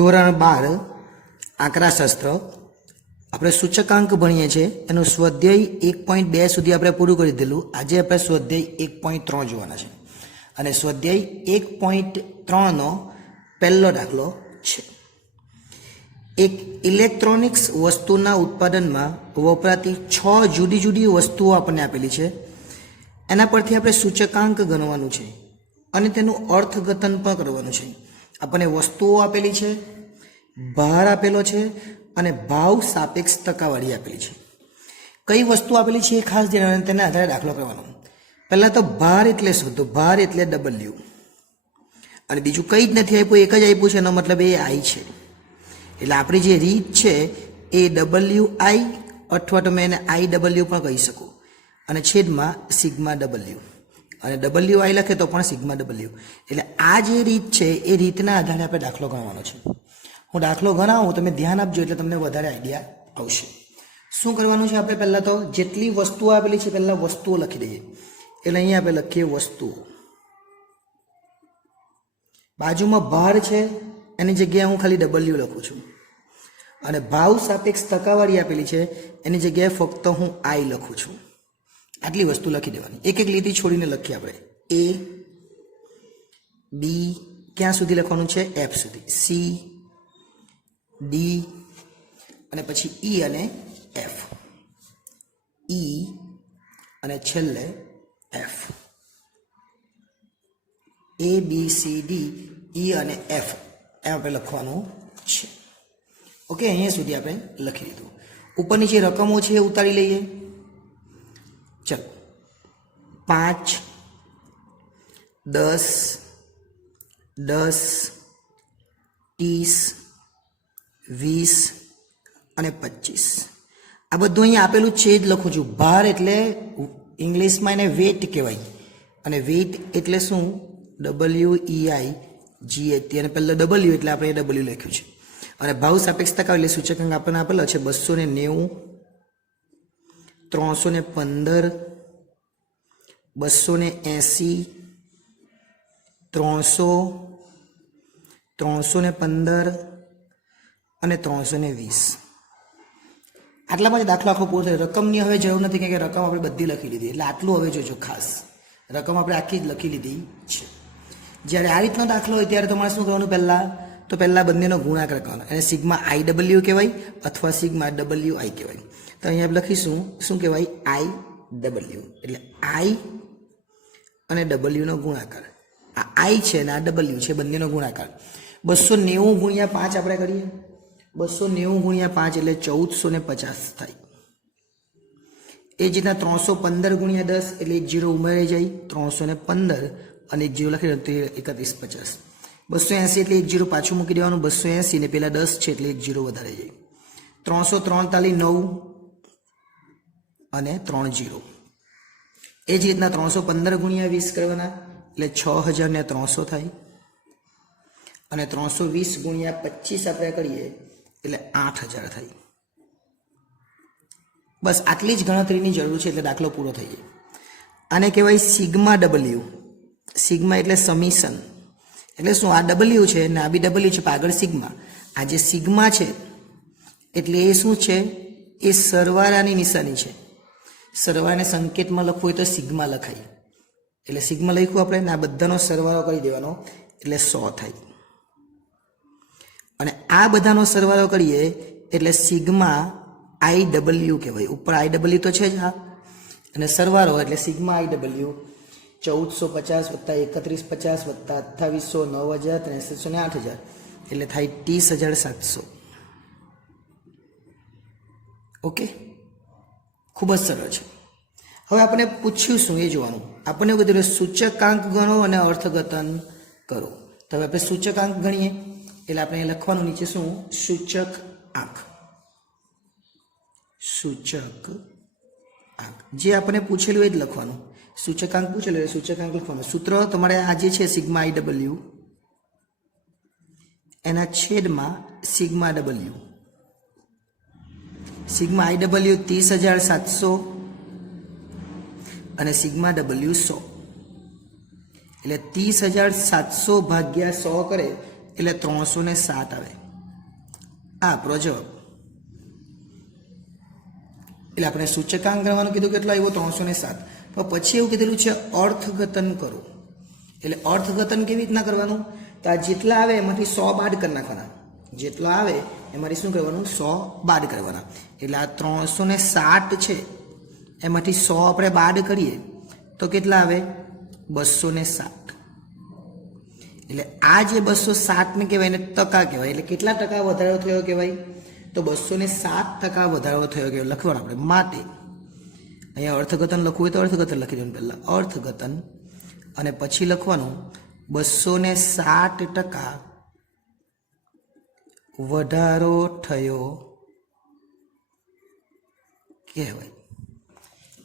ધોરણ 12 આંકડાશાસ્ત્ર આપણે સૂચકાંક ભણીએ છીએ એનું સ્વાધ્યાય 1.2 સુધી આપણે પૂરું કરી દીધેલું. આજે આપણે સ્વાધ્યાય 1.3 જોવાના છે અને સ્વાધ્યાય 1.3 નો પહેલો દાખલો છે. એક ઇલેક્ટ્રોનિક્સ વસ્તુના ઉત્પાદનમાં વપરાતી 6 જુદી જુદી વસ્તુઓ આપણને આપેલી છે. એના પરથી આપણે સૂચકાંક ગણવાનું છે અને તેનું અર્થઘટન પણ કરવાનું છે. આપણને વસ્તુઓ આપેલી છે, ભાર આપેલો છે અને ભાવ સાપેક્ષ ટકાવારી આપેલી છે. કઈ વસ્તુ આપેલી છે એ ખાસ ધ્યાન, તેના આધારે દાખલો કરવાનો. પહેલાં તો ભાર એટલે શું? તો ભાર એટલે W અને બીજું કંઈ જ નથી આપ્યું, એક જ આપ્યું છે, એનો મતલબ એ I છે. એટલે આપણી જે રીત છે એ WI અથવા તો મેં એને IW પણ કહી શકું અને છેદમાં સિગ્મા W અને WI લખે તો પણ સિગ્મા W. એટલે આ જે રીત છે એ રીતના આધારે આપણે દાખલો ગણવાનો છે. હું દાખલો ગણાવું, તમે ધ્યાન આપજો એટલે તમને વધારે આઈડિયા આવશે. શું કરવાનું છે આપણે? પહેલાં તો જેટલી વસ્તુઓ આપેલી છે પહેલાં વસ્તુઓ લખી દઈએ. એટલે અહીંયા આપણે લખીએ વસ્તુઓ. બાજુમાં ભાર છે એની જગ્યાએ હું ખાલી W લખું છું અને ભાવ સાપેક્ષ ટકાવારી આપેલી છે એની જગ્યાએ ફક્ત હું I લખું છું. આટલી વસ્તુ લખી દેવાની. એક એક લીટી છોડીને લખીએ આપણે. A B ક્યાં સુધી લખવાનું છે? F સુધી. C D અને પછી E અને F. E અને છેલ્લે F. A B C D E અને F એમ આપણે લખવાનું છે. ઓકે, અહીંયા સુધી આપણે લખી દીધું. ઉપરની જે રકમો છે એ ઉતારી લઈએ. ચલો, 5 10 10 30 20 અને 25 આ બધું અહીંયા આપેલું છે જ લખું છું. ભાર એટલે ઇંગ્લિશમાં એને વેટ કહેવાય અને વેટ એટલે શું? WEIGHT અને પહેલાં W એટલે આપણે W લખ્યું છે. અને ભાવ સાપેક્ષ ટકાવારી એટલે સૂચકાંક આપણને આપેલો છે 290 315 280 300 315 અને 320. આટલામાં જ દાખલો આખો પૂરો થયો. રકમની હવે જરૂર નથી, કારણ કે રકમ આપણે બધી લખી લીધી. એટલે આટલું હવે જોજો ખાસ, રકમ આપણે આખી જ લખી લીધી છે. જ્યારે આ રીતનો દાખલો હોય ત્યારે તમારે શું કરવાનું? પહેલાં બંનેનો ગુણાકાર કરવાનો. એને સિગ્મા IW કહેવાય અથવા સિગ્મા WI કહેવાય. તો અહીંયા લખીશું શું કહેવાય? IW એટલે I અને W નો ગુણાકાર. આ I છે અને આ W છે, બંનેનો ગુણાકાર. 290 ગુણ્યા 5 આપણે કરીએ. 290 ગુણ્યા 5 એટલે 1450 થાય. એ જ રીતના 315 ગુણ્યા 10 એટલે 1 0 ઉમેરાઈ જાય. 315 અને 1 0 લખી દો તો 3150. 280 એટલે 1 0 પાછું મૂકી દેવાનું. 280 ને પેલા 10 છે એટલે 1 0 વધારે જાય. 343 9 અને 3 0. એ જ રીતના 315 ગુણ્યા 20 કરવાના એટલે 6300 થાય અને 320 ગુણ્યા 25 આપણે કરીએ એટલે 8000 થાય. બસ આટલી જ ગણતરીની જરૂર છે એટલે દાખલો પૂરો થઈ જાય. આને કહેવાય સિગ્મા W. સિગ્મા એટલે સમીશન. એટલે શું? આ W છે ને આ બી W છે, આગળ સિગ્મા. આ જે સિગ્મા છે એટલે એ શું છે? એ સરવાળાની નિશાની છે. સરવાળાને સંકેતમાં લખવું હોય તો સિગ્મા લખાય. એટલે સિગ્મા લખ્યું આપણે ને આ બધાનો સરવાળો કરી દેવાનો એટલે 100 થાય. અને આ બધાનો સરવાળો કરીએ એટલે સિગ્મા IW કહેવાય. ઉપર IW તો છે જ હા, અને સરવાળો એટલે સિગ્મા IW 1450 વત્તા 3150 વત્તા 2800 9000 6300 ને 8000 એટલે થાય 30700. ઓકે, ખૂબ જ સરળ છે. હવે આપણે પૂછ્યું શું એ જોવાનું. આપણને એવું કીધું સૂચકાંક ગણો અને અર્થઘટન કરો. તો હવે આપણે સૂચકાંક ગણીએ એટલે આપણે લખવાનું નીચે શું? સૂચક આંક. સૂચક આંક જે આપણે પૂછેલું એ જ લખવાનું. સૂચકાંક પૂછેલું એટલે સૂચકાંક લખવાનું. સૂત્ર તમારે આ જે છે સિગ્મા IW એના છેદમાં સિગ્મા W. સિગ્મા IW 30700 અને સિગ્મા W 100. એટલે 30700 ભાગ્યા 100 કરે એટલે 307 આવે. આપણો જવાબ. એટલે આપણે સૂચકાંક ગણવાનું કીધું, કેટલો આવ્યો? 307. પણ પછી એવું કીધેલું છે અર્થઘટન કરો. એટલે અર્થઘટન કેવી રીતના કરવાનું? તો આ જેટલા આવે એમાંથી 100 બાદ કરી નાખવાના. જેટલા આવે એમાંથી શું કરવાનું? 100 બાદ કરવાના. એટલે આ 307 છે એમાંથી 100 આપણે બાદ કરીએ તો કેટલા આવે? 207. એટલે આ જે 207 ને કહેવાય એને ટકા કહેવાય. એટલે કેટલા ટકા વધારો થયો કહેવાય? તો 207% વધારો થયો કહેવાય. લખવાનું આપણે માટે અહીંયા અર્થઘટન લખવું હોય તો અર્થઘટન લખી દેવાનું પહેલાં, અર્થઘટન, અને પછી લખવાનું 207% વધારો થયો કહેવાય.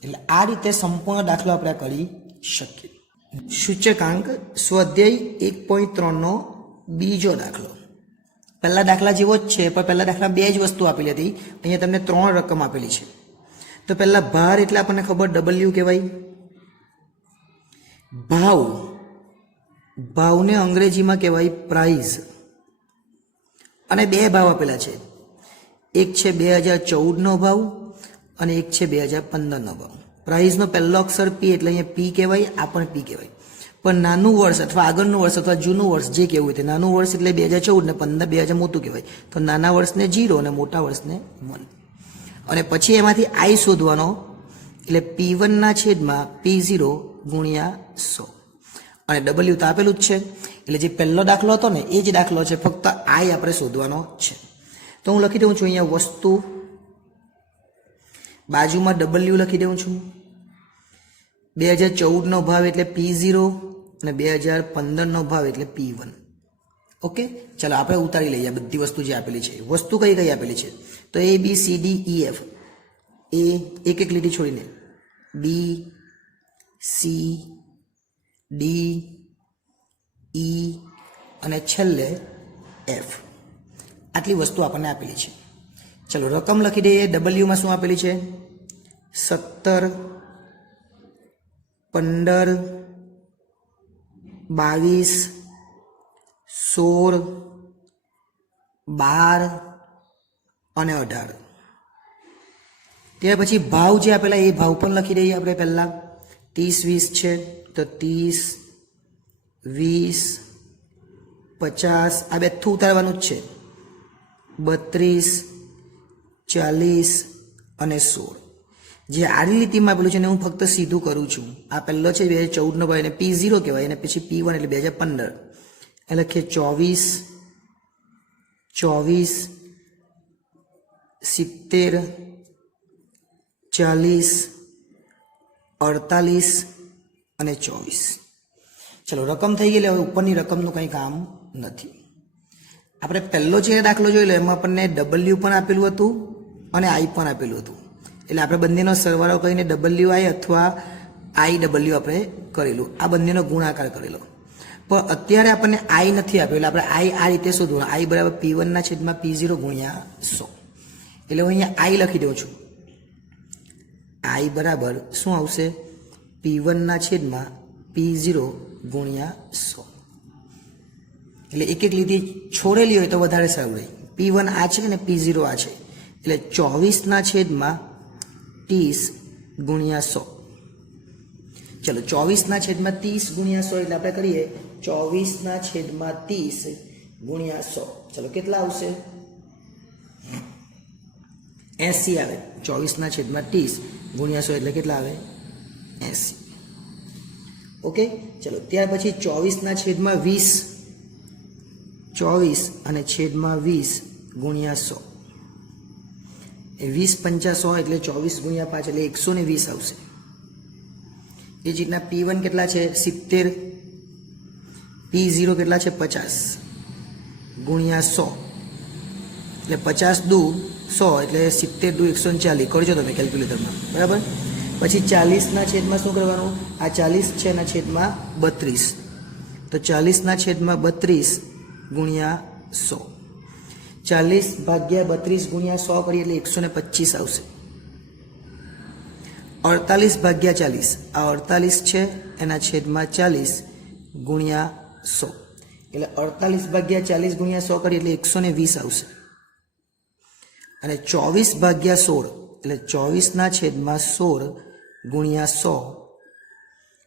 એટલે આ રીતે સંપૂર્ણ દાખલો આપણે કરી શકીએ. સૂચકાંક સ્વાધ્યાય 1.3 નો બીજો દાખલો. પહેલા દાખલા જેવો જ છે, પણ પહેલા દાખલા 2 જ વસ્તુ આપેલી હતી. અહીંયા તમને 3 રકમ આપેલી છે. તો પહેલા ભાર એટલે આપણને ખબર W કહેવાય. ભાવ, ભાવને અંગ્રેજીમાં કહેવાય પ્રાઇઝ. અને 2 ભાવ આપેલા છે. એક છે 2014 નો ભાવ અને એક છે 2015 નો ભાવ. પ્રાઇઝનો પહેલો અક્ષર P એટલે અહીંયા P કહેવાય, આ પણ P કહેવાય. પણ નાનું વર્ષ અથવા આગળનું વર્ષ અથવા જૂનું વર્ષ જે કહેવું હોય તે. નાનું વર્ષ એટલે 2014 ને 15 2000 મોટું કહેવાય. તો નાના વર્ષને 0 અને મોટા વર્ષને 1. અને પછી એમાંથી I શોધવાનો. એટલે P1 ના છેદમાં P0 ગુણ્યા 100. અને W તો આપેલું જ છે. એટલે જે પહેલો દાખલો હતો ને એ જ દાખલો છે, ફક્ત I આપણે શોધવાનો છે. તો હું લખી દઉં છું અહીંયા વસ્તુ, બાજુમાં W લખી દઉં છું. 2014 નો ભાવ એટલે P0 અને 2015 નો ભાવ એટલે P1. ઓકે, ચાલો આપણે ઉતારી લઈએ બધી વસ્તુ જે આપેલી છે. વસ્તુ કઈ કઈ આપેલી છે? તો A B C D E F. A એક એક લીટી છોડીને, B C D E અને છેલ્લે F. આટલી વસ્તુ આપણને આપેલી છે. ચલો રકમ લખી દઈએ. W માં શું આપેલી છે? 17, 15, 22, 16, 12 અને 18. ત્યાર પછી ભાવ જે આપેલા એ ભાવ પણ લખી દઈએ આપણે પહેલા. 30 20 છે તો 30, 20, 50 આ બેઠું ઉતારવાનું જ છે. 32, 40 અને 16. જે આડી લીટીમાં આપેલું છે ને હું ફક્ત સીધું કરું છું. આ પહેલો છે 2014 નો ભાવ એને P0 કહેવાય, અને પછી P1 એટલે 2015. એટલે લખીએ 24, 24, 70, 40, 48 અને 24. ચલો રકમ થઈ ગઈ. હવે ઉપરની રકમનું કંઈ કામ નથી. આપણે પહેલો જે દાખલો જોઈ લો એમાં આપણને W પણ આપેલું હતું અને I પણ આપેલું હતું. એટલે આપણે બંનેનો સરવાળો કરીને WI અથવા IW આપણે કરેલું. આ બંનેનો ગુણાકાર કરેલો. પણ અત્યારે આપણને I નથી આપ્યો. એટલે આપણે I આ રીતે શોધવાનું. I બરાબર P1 ના છેદમાં P0 ગુણ્યા 100. એટલે હું અહીંયા I લખી દઉં છું. I બરાબર શું આવશે? P1 ના છેદમાં P0 ગુણ્યા 100. એટલે એક એક લીટી છોડેલી હોય તો વધારે સારું રહે. P1 આ છે ને P0 આ છે. એટલે 24 ના છેદમાં 30 ગુણ્યા 100. ચલો 24 ના છેદમાં 30 ગુણ્યા 100 એટલે આપણે કરીએ 24 ના છેદમાં 30 ગુણ્યા 100. ચલો કેટલા આવશે? 80 આવે. 24 ના છેદમાં 30 ગુણ્યા 100 એટલે કેટલા આવે? 80. ઓકે, ચલો ત્યાર પછી 24 ના છેદમાં 20, 24 અને છેદમાં 20 ગુણ્યા 100. એ 20 5 100 એટલે 24 ગુણ્યા 5 એટલે 120 આવશે. એ જ રીતના P1 કેટલા છે? 70. P0 કેટલા છે? 50 ગુણ્યા 100 એટલે 50 દુ 100 એટલે 70 દુ 140. કરજો તમે કેલ્ક્યુલેટરમાં, બરાબર. પછી 40 ના છેદમાં શું કરવાનું? આ 40 છે એના છેદમાં 32. તો 40 ના છેદમાં 32 ગુણ્યા 100. 40 ભાગ્યા 32 ગુણ્યા 100 કરીએ એટલે 125 આવશે. 48 ભાગ્યા 40 આ 48 છે એના છેદમાં 40 ગુણ્યા 100 એટલે 48 ભાગ્યા 40 ગુણ્યા 100 કરીએ એટલે 120 આવશે. અને 24/16 એટલે 24/16 ગુણ્યા 100,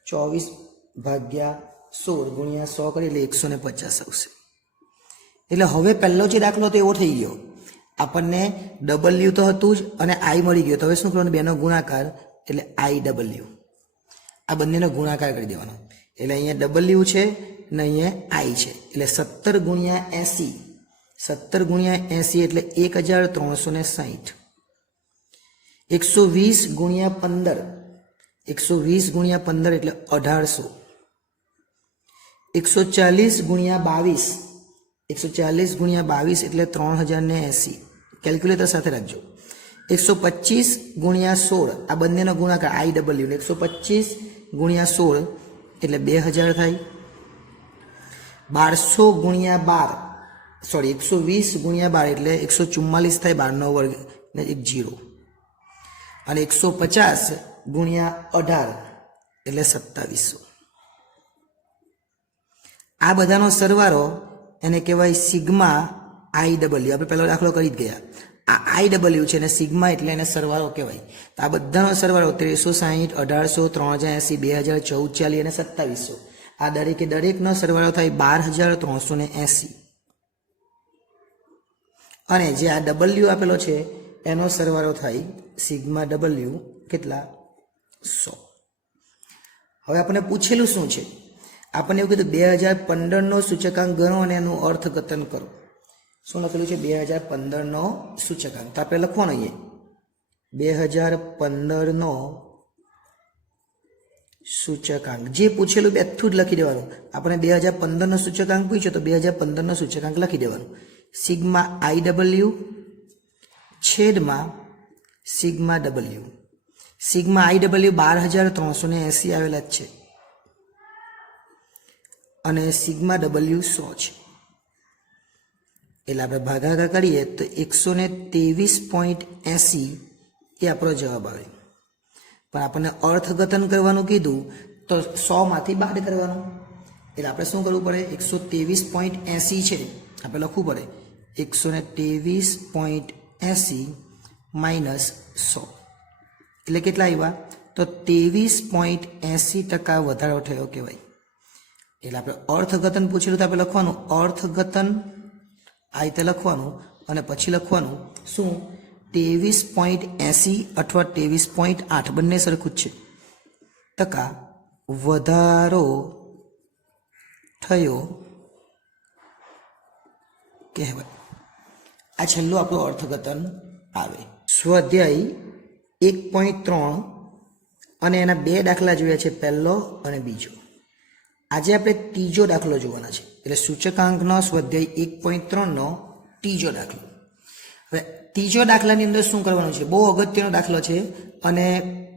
24/16 ગુણ્યા 100 કરીએ એટલે 150 આવશે. એટલે હવે પહેલો જે દાખલો તો એવો થઈ ગયો, આપણને ડબલ્યુ તો હતું જ અને આઈ મળી ગયો. તો હવે શું કરવાનું? બેનો ગુણાકાર એટલે આઈ ડબલ્યુ, આ બંનેનો ગુણાકાર કરી દેવાનો. એટલે અહીંયા ડબલ્યુ છે ને અહીંયા આઈ છે એટલે 17 ગુણ્યા 80, 17 ગુણ્યા 80 એટલે 1360. 120 ગુણ્યા 15, 120 ગુણ્યા 15 એટલે 1800. 140 ગુણ્યા 22, 140 ગુણ્યા 22 એટલે 3080. કેલ્ક્યુલેટર સાથે રાખજો. 125 ગુણ્યા 16, આ બંનેનો ગુણાકાર આઈ ડબલ્યુ, 125 ગુણ્યા 16 એટલે 2000 થાય. 1200 ગુણ્યા 12, સોરી 120 ગુણ્યા 12 એટલે 144 થાય, 12 નો વર્ગ ને 1 0. અને 150 ગુણ્યા 18 એટલે 2700. આ બધાનો સરવાળો એને કહેવાય સિગ્મા આઈ ડબલ્યુ. આપણે પહેલો દાખલો કરી જ ગયા. આ આઈ ડબલ્યુ છે અને સિગ્મા એટલે એને સરવાળો કહેવાય. તો આ બધાનો સરવાળો 1360, 1800, 3080, 2000, 1440 અને 2700. આ દરેકનો સરવાળો થાય 12380. અને જે આ ડબલ્યુ આપેલો છે એનો સરવાળો થાય સિગ્મા ડબલ્યુ કેટલા? 100. હવે આપણને પૂછેલું શું છે? આપણને એવું કીધું 2015 નો સૂચકાંક ગણો અને એનું અર્થઘટન કરો. શું લખેલું છે? 2015 નો સૂચકાંક. તો આપણે લખવાનું અહીંયા 2015 નો સૂચકાંક. જે પૂછેલું બેઠું જ લખી દેવાનું. આપણે 2015 નો સૂચકાંક પૂછ્યો તો 2015 નો સૂચકાંક લખી દેવાનું. સિગ્મા આઈ ડબલ્યુ છેદમાં સિગ્મા ડબલ્યુ. સિગ્મા આઈ ડબલ્યુ 12380 આવેલા જ છે અને સિગ્મા ડબલ્યુ 100 છે. એટલે આપણે ભાગાકાર કરીએ તો 123.80 એ આપણો જવાબ આવે. પણ આપણને અર્થઘટન કરવાનું કીધું તો 100 માંથી બાદ કરવાનું. એટલે આપણે શું કરવું પડે? 123.80 છે આપણે લખવું પડે 123.80 માઇનસ 100 એટલે કેટલા આવ્યા? તો 23.80% વધારો થયો કહેવાય. એટલે આપણે અર્થઘટન પૂછેલું તો આપણે લખવાનું અર્થઘટન આ રીતે લખવાનું અને પછી લખવાનું શું? 23.80 અથવા 23.8 બંને સરખું જ છે. ટકા વધારો થયો કહેવાય. આ છેલ્લું આપણું અર્થઘટન આવે. સ્વાધ્યાય 1.3 અને એના બે દાખલા જોયા છે, પહેલો અને બીજો. આજે આપણે ત્રીજો દાખલો જોવાના છે. એટલે સૂચકાંકનો સ્વાધ્યાય 1.3 નો ત્રીજો દાખલો. હવે ત્રીજો દાખલાની અંદર શું કરવાનું છે? બહુ અગત્યનો દાખલો છે અને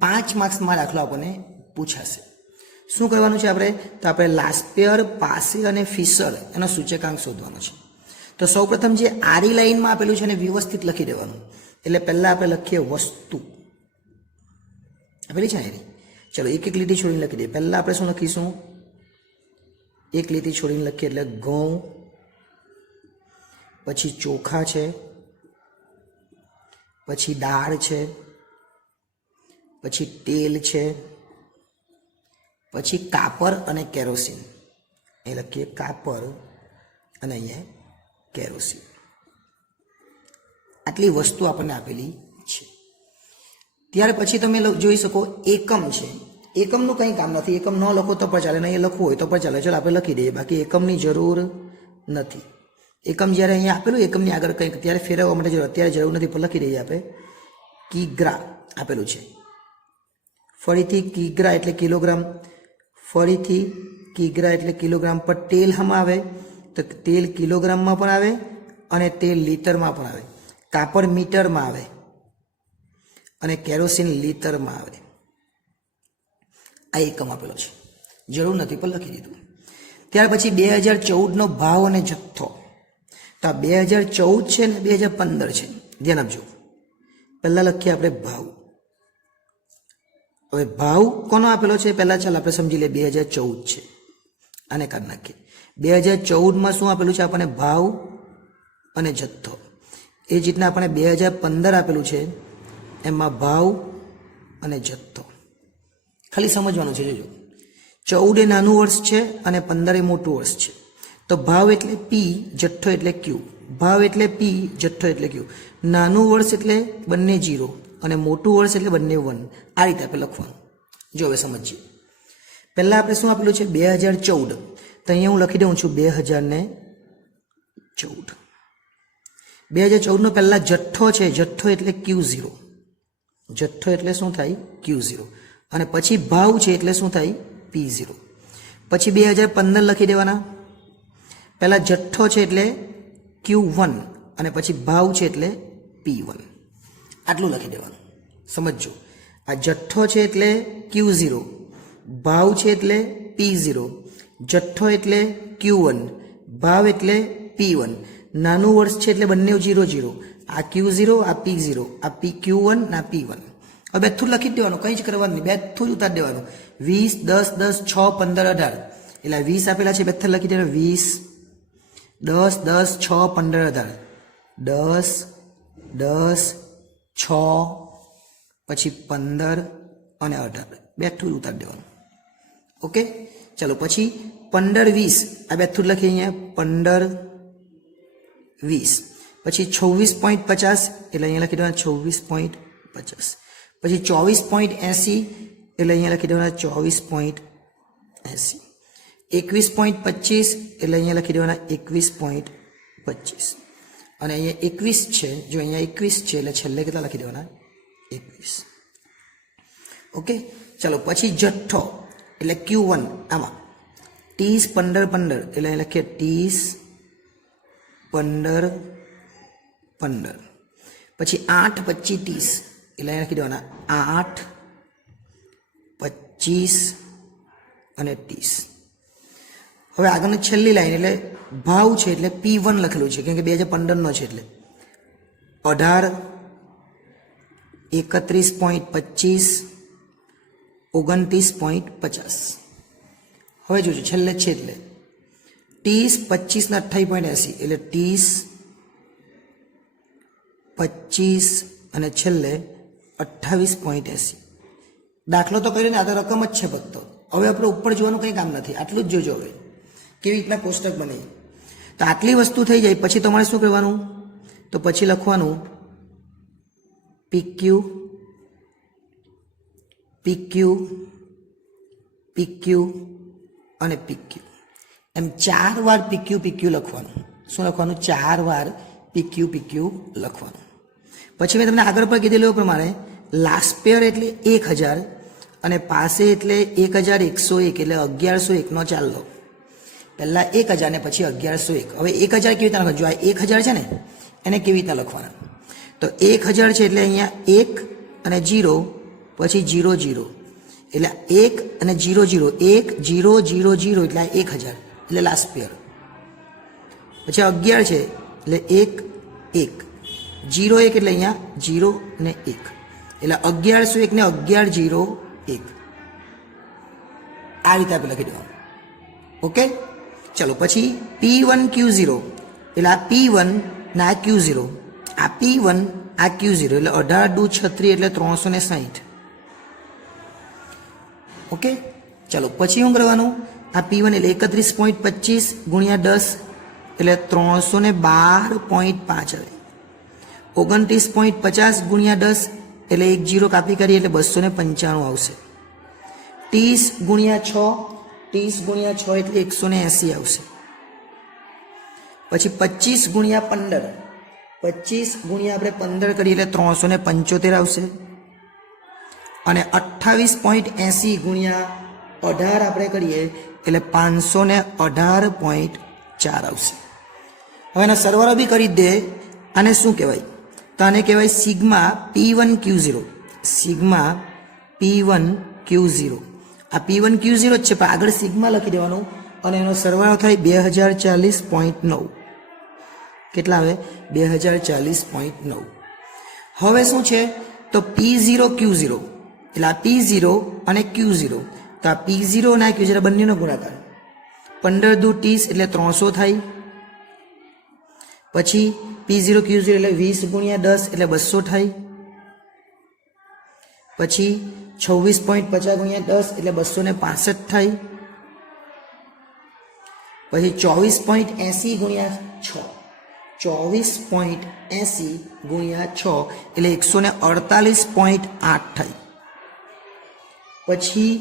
5 માર્ક્સમાં દાખલો આપણને પૂછાશે. શું કરવાનું છે આપણે? તો આપણે લાસ્પેયર, પાસે અને ફિશર એનો સૂચકાંક શોધવાનો છે. તો સૌપ્રથમ જે આડી લાઈનમાં આપેલું છે એને વ્યવસ્થિત લખી દેવાનું. એટલે પહેલા આપણે લખીએ વસ્તુ આપેલી છે ને એની. ચલો એક એક લીટી છોડીને લખી દઈએ. પહેલા આપણે શું લખીશું? એક લીટી છોડીને લખીએ એટલે ઘઉં, પછી ચોખા છે, પછી દાળ છે, પછી તેલ છે, પછી કાપર અને કેરોસીન. એ લખીએ કાપર અને અહીંયા કેરોસીન. આટલી વસ્તુ આપણને આપેલી છે. ત્યાર પછી તમે જોઈ શકો એકમ છે. એકમનું કંઈ કામ નથી. એકમ ન લખો તો પણ ચાલે, નહીં લખવું હોય તો પણ ચાલે. ચાલો આપણે લખી દઈએ. બાકી એકમની જરૂર નથી. એકમ જ્યારે અહીંયા આપેલું એકમની આગળ કંઈક ત્યારે ફેરવવા માટે જરૂર, અત્યારે જરૂર નથી પણ લખી દઈએ આપણે. કિગ્રા આપેલું છે. ફરીથી કિગ્રા એટલે કિલોગ્રામ, ફરીથી કિગ્રા એટલે કિલોગ્રામ. પર તેલ હમ આવે તો તેલ કિલોગ્રામમાં પણ આવે અને તેલ લીટરમાં પણ આવે. કાપડ મીટરમાં આવે અને કેરોસીન લીટરમાં આવે. આ એકમ આપેલો છે, જરૂર નથી પણ લખી દીધું. ત્યાર પછી 2014નો ભાવ અને જથ્થો. તો આ 2014 છે ને 2015 છે, ધ્યાન આપજો. પહેલા લખીએ આપણે ભાવ. હવે ભાવ કોનો આપેલો છે પહેલા ચાલ આપણે સમજી લઈએ. 2014 છે, આને કાઢી નાખીએ. 2014માં શું આપેલું છે આપણને? ભાવ અને જથ્થો. એ જ રીતના આપણે 2015 આપેલું છે એમાં ભાવ અને જથ્થો ખાલી સમજવાનું છે. જોજો 14 એ નાનું વર્ષ છે અને 15 એ મોટું વર્ષ છે. તો ભાવ એટલે પી, જથ્થો એટલે ક્યુ. ભાવ એટલે પી, જથ્થો એટલે ક્યુ. નાનું વર્ષ એટલે બંને 0 અને મોટું વર્ષ એટલે બંને 1. આ રીતે આપણે લખવાનું. જો હવે સમજીએ. પહેલાં આપણે શું આપેલું છે 2014. તો અહીંયા હું લખી દઉં છું 2014. 2014 નો પહેલાં જથ્થો છે, જથ્થો એટલે Q0. જથ્થો એટલે શું થાય Q0. અને પછી ભાવ છે એટલે શું થાય P0. પછી 2015 લખી દેવાના. પહેલાં જથ્થો છે એટલે Q1 અને પછી ભાવ છે એટલે P1. આટલું લખી દેવાનું. સમજો, આ જથ્થો છે એટલે Q0, ભાવ છે એટલે P0, જથ્થો એટલે Q1, ભાવ એટલે P1. નાનું વર્ષ છે એટલે બંને 0 0. આ Q0, આ P0, આ Q1 ના P1. હવે બેથું લખી દેવાનું, કંઈ જ કરવાનું નહીં, બેથું જ ઉતારી દેવાનું. 20, 10, 10, 6, 15, 18. એટલે 20 આપેલા છે, બેથું લખી દેવાનું. 20, 10, 10, 6, 15, 18. 10, 10, 6, પછી 15 અને 18. બેઠું જ ઉતારી દેવાનું. ઓકે, ચલો પછી 15, 20. આ બેઠું લખીએ અહીંયા 15, 20. પછી 26.50 એટલે અહીંયા લખી દેવાના 26.50. પછી 24.80 એટલે અહીંયા લખી દેવાના 24.80. 21.25 એટલે અહીંયા લખી દેવાના 21.25. અને અહીંયા 21 છે, જો અહીંયા 21 છે એટલે છેલ્લે કેટલા લખી દેવાના 21. ઓકે, ચલો પછી જથ્થો એટલે Q1. આમાં 30, 15, 15 એટલે અહીં લખીએ 30, 15, 15. પછી 8, 25, 30 એટલે અહીં લખી દેવાના 8, 25 અને 30. હવે આગળની છેલ્લી લાઈન એટલે ભાવ છે એટલે P1 લખેલું છે, કેમ કે 2015 છે એટલે 18, 31.25, 29.50. હવે જોજો છેલ્લે છે એટલે 30, 25 ને 28.80 એટલે 30, 25 અને છેલ્લે 28.80. દાખલો તો કર્યો ને, આ તો રકમ જ છે ફક્ત. હવે આપણે ઉપર જોવાનું કંઈ કામ નથી, આટલું જ જોજો. હવે કેવી રીતના કોષ્ટક બને તો આટલી વસ્તુ થઈ જાય પછી તમારે શું કરવાનું, તો પછી લખવાનું PQ, PQ, PQ અને PQ. એમ 4 વાર PQ PQ લખવાનું. શું લખવાનું? 4 વાર PQ PQ લખવાનું. પછી મેં તમને આગળ પર કીધેલું પ્રમાણે લાસ્ટ એટલે 1000 અને પાસે એટલે 1101 એટલે 1101 ચાલો. પહેલાં 1000 ને પછી 1101. હવે 1000 કેવી રીતના લખવાનું? જો આ 1000 છે ને એને કેવી રીતના લખવાના? તો 1000 છે એટલે અહીંયા 1 અને 0 પછી 0 0 એટલે 1 અને 0 0 1 0 0 0 એટલે 1000 એટલે લાસ્ટ પેયર. પછી 11 છે એટલે 1 1 0 1 એટલે અહીંયા 0 ને 1 એટલે 1101 ને 1101. આ રીતે આપણે લખી દેવાનું. ઓકે, ચલો પછી P1 Q0 એટલે આ P1 ને આ Q0, આ P1 આ Q0 એટલે 18 દુ 36 એટલે 360. ઓકે, ચલો પછી શું કરવાનું? આ P1 એટલે 31.25 ગુણ્યા 10 એટલે 312.5 આવે. 29.50 ગુણ્યા 10 એટલે 1 0 કાપી કરીએ એટલે 295 આવશે. 30 ગુણ્યા 6, 30 ગુણ્યા 6 એટલે 180 આવશે. પછી 25 ગુણ્યા 15, 25 ગુણ્યા આપણે 15 કરીએ એટલે 375 આવશે. અને 28.80 ગુણ્યા 18 આપણે કરીએ એટલે 518.4 આવશે. હવે એના સરવાળો બી કરી દે. આને શું કહેવાય? તો આને કહેવાય sigma P1 Q0. Sigma P1 Q0. આ P1 Q0 જ છે, પણ આગળ સિગ્મા લખી દેવાનું અને એનો સરવાળો થાય 2040.9. કેટલા આવે? 2040.9. હવે શું છે? તો P0 Q0 એટલે આ P0 અને Q0. તો આ P0 અને આ Q0 બંનેનો ગુણાકાર 15 દુ 30 એટલે 300 થાય. પછી P0 Q0 એટલે 20 ગુણ્યા 10 એટલે 200 થાય. પછી 26.50 ગુણ્યા 10 એટલે 265 થાય. પછી 24.80 ગુણ્યા 6, 24.80 ગુણ્યા 6 એટલે 148.8 થાય. પછી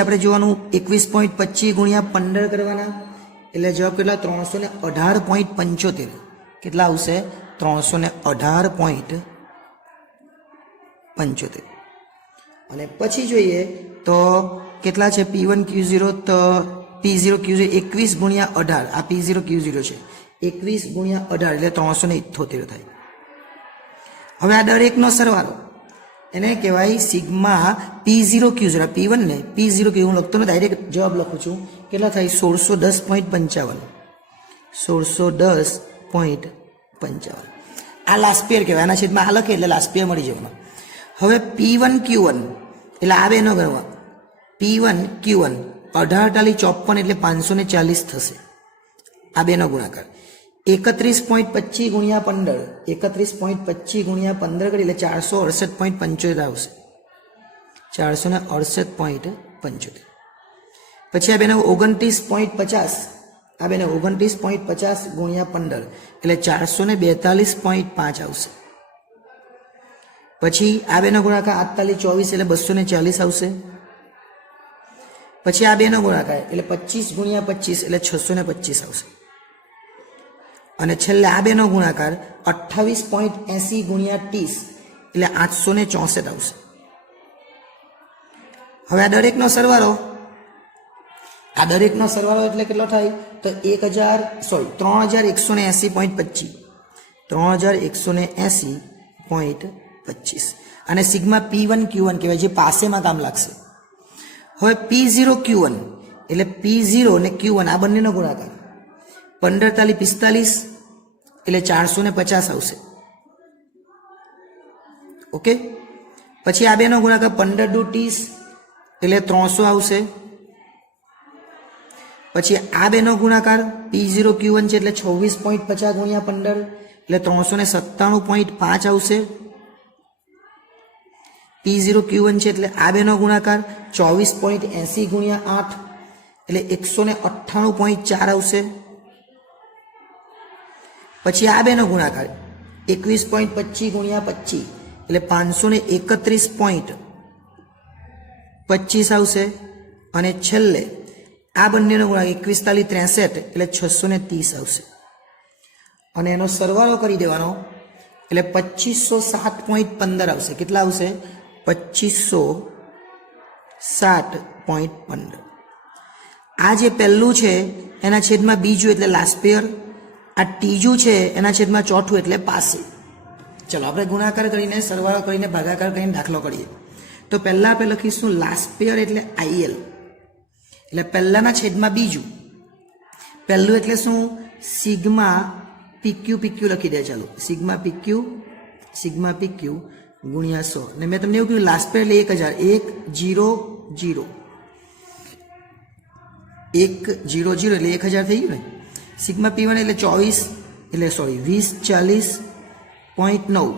આપણે જોવાનું 21.25 ગુણ્યા 15 કરવાના એટલે જવાબ કેટલા 318.75. કેટલા આવશે 318.75. અને પછી જોઈએ તો કેટલા છે P1 Q0 તો P0 Q0 21 ગુણ્યા 18 આ P0 Q0 છે 21 ગુણ્યા 18 એટલે 378 થાય. હવે આ દરેકનો સરવાળો એને કહેવાય સિગ્મા P0 Q0. P1 ને P0 Q હું લખતો ને ડાયરેક્ટ જવાબ લખું છું કેટલા થાય 1610.55 1610.55. આ લાસ્ટ પેર કહેવાય. આના છેદમાં આ લખે એટલે લાસ્ટ પેર મળી જવાનો. હવે P1 Q1 એટલે આ બેનો ગણવા P1 Q1 18 54 એટલે 540 થશે. આ બેનો ગુણાકાર 31.25 ગુણ્યા 15 31.25 ગુણ્યા 15 કરી એટલે 468.75 આવશે 468.75. પછી આ બેનો 29.50 આ બેનો 29.50 ગુણ્યા 15 એટલે 442.5 આવશે. પછી આ બેનો ગુણાકાર 48 એટલે 240 આવશે. પછી આ બેનો ગુણાકાર એટલે 25 ગુણ્યા 25 એટલે 625 આવશે. અને છેલ્લે આ બેનો ગુણાકાર 28.80 ગુણ્યા 30 એટલે 864 આવશે. હવે આ દરેકનો સરવાળો એટલે કેટલો થાય તો 3180.25 3180.25 અને સિગ્મા P1 Q1 કહેવાય જે પાસેમાં કામ લાગશે. હવે P0 Q1 એટલે P0 ને Q1 આ બંનેનો ગુણાકાર 15 તાલી 45 એટલે 450 આવશે. ઓકે. પછી આ બેનો ગુણાકાર 15 દુ 30 એટલે 300 આવશે. પછી આ બેનો ગુણાકાર P0 Q1 છે એટલે 26.50 ગુણ્યા 15 એટલે 397.5 આવશે. P0 Q1 છે એટલે આ બેનો ગુણાકાર 24.80 ગુણ્યા 8 એટલે 198.4 આવશે. પછી આ બેનો ગુણાકાર 21.25 ગુણ્યા 25 એટલે 531.25 આવશે. અને છેલ્લે આ બંનેનો ગુણાકાર 21 તાલી 63 એટલે 630 આવશે. અને એનો સરવાળો કરી દેવાનો એટલે 2560.15 આવશે. કેટલા આવશે 2560.15. આ જે પહેલું છે એના છેદમાં બીજું એટલે લાસ્ટ પેયર, આ ત્રીજું છે એના છેદમાં ચોથું એટલે પાસે. ચલો આપણે ગુણાકાર કરીને સરવાળો કરીને ભાગાકાર કરીને દાખલો કરીએ. તો પહેલા આપણે લખીશું લાસ્ટ પેયર એટલે IL એટલે પહેલાના છેદમાં બીજું. પહેલું એટલે શું સિગ્મા PQ લખી દે. ચાલો સિગ્મા PQ ગુણ્યા 100 ને મેં તમને એવું કહ્યું લાસ્ટ પેયર એટલે 1000 100 એટલે 1000 થઈ ગયું ને. સિગ્મા P1 એટલે 2040.9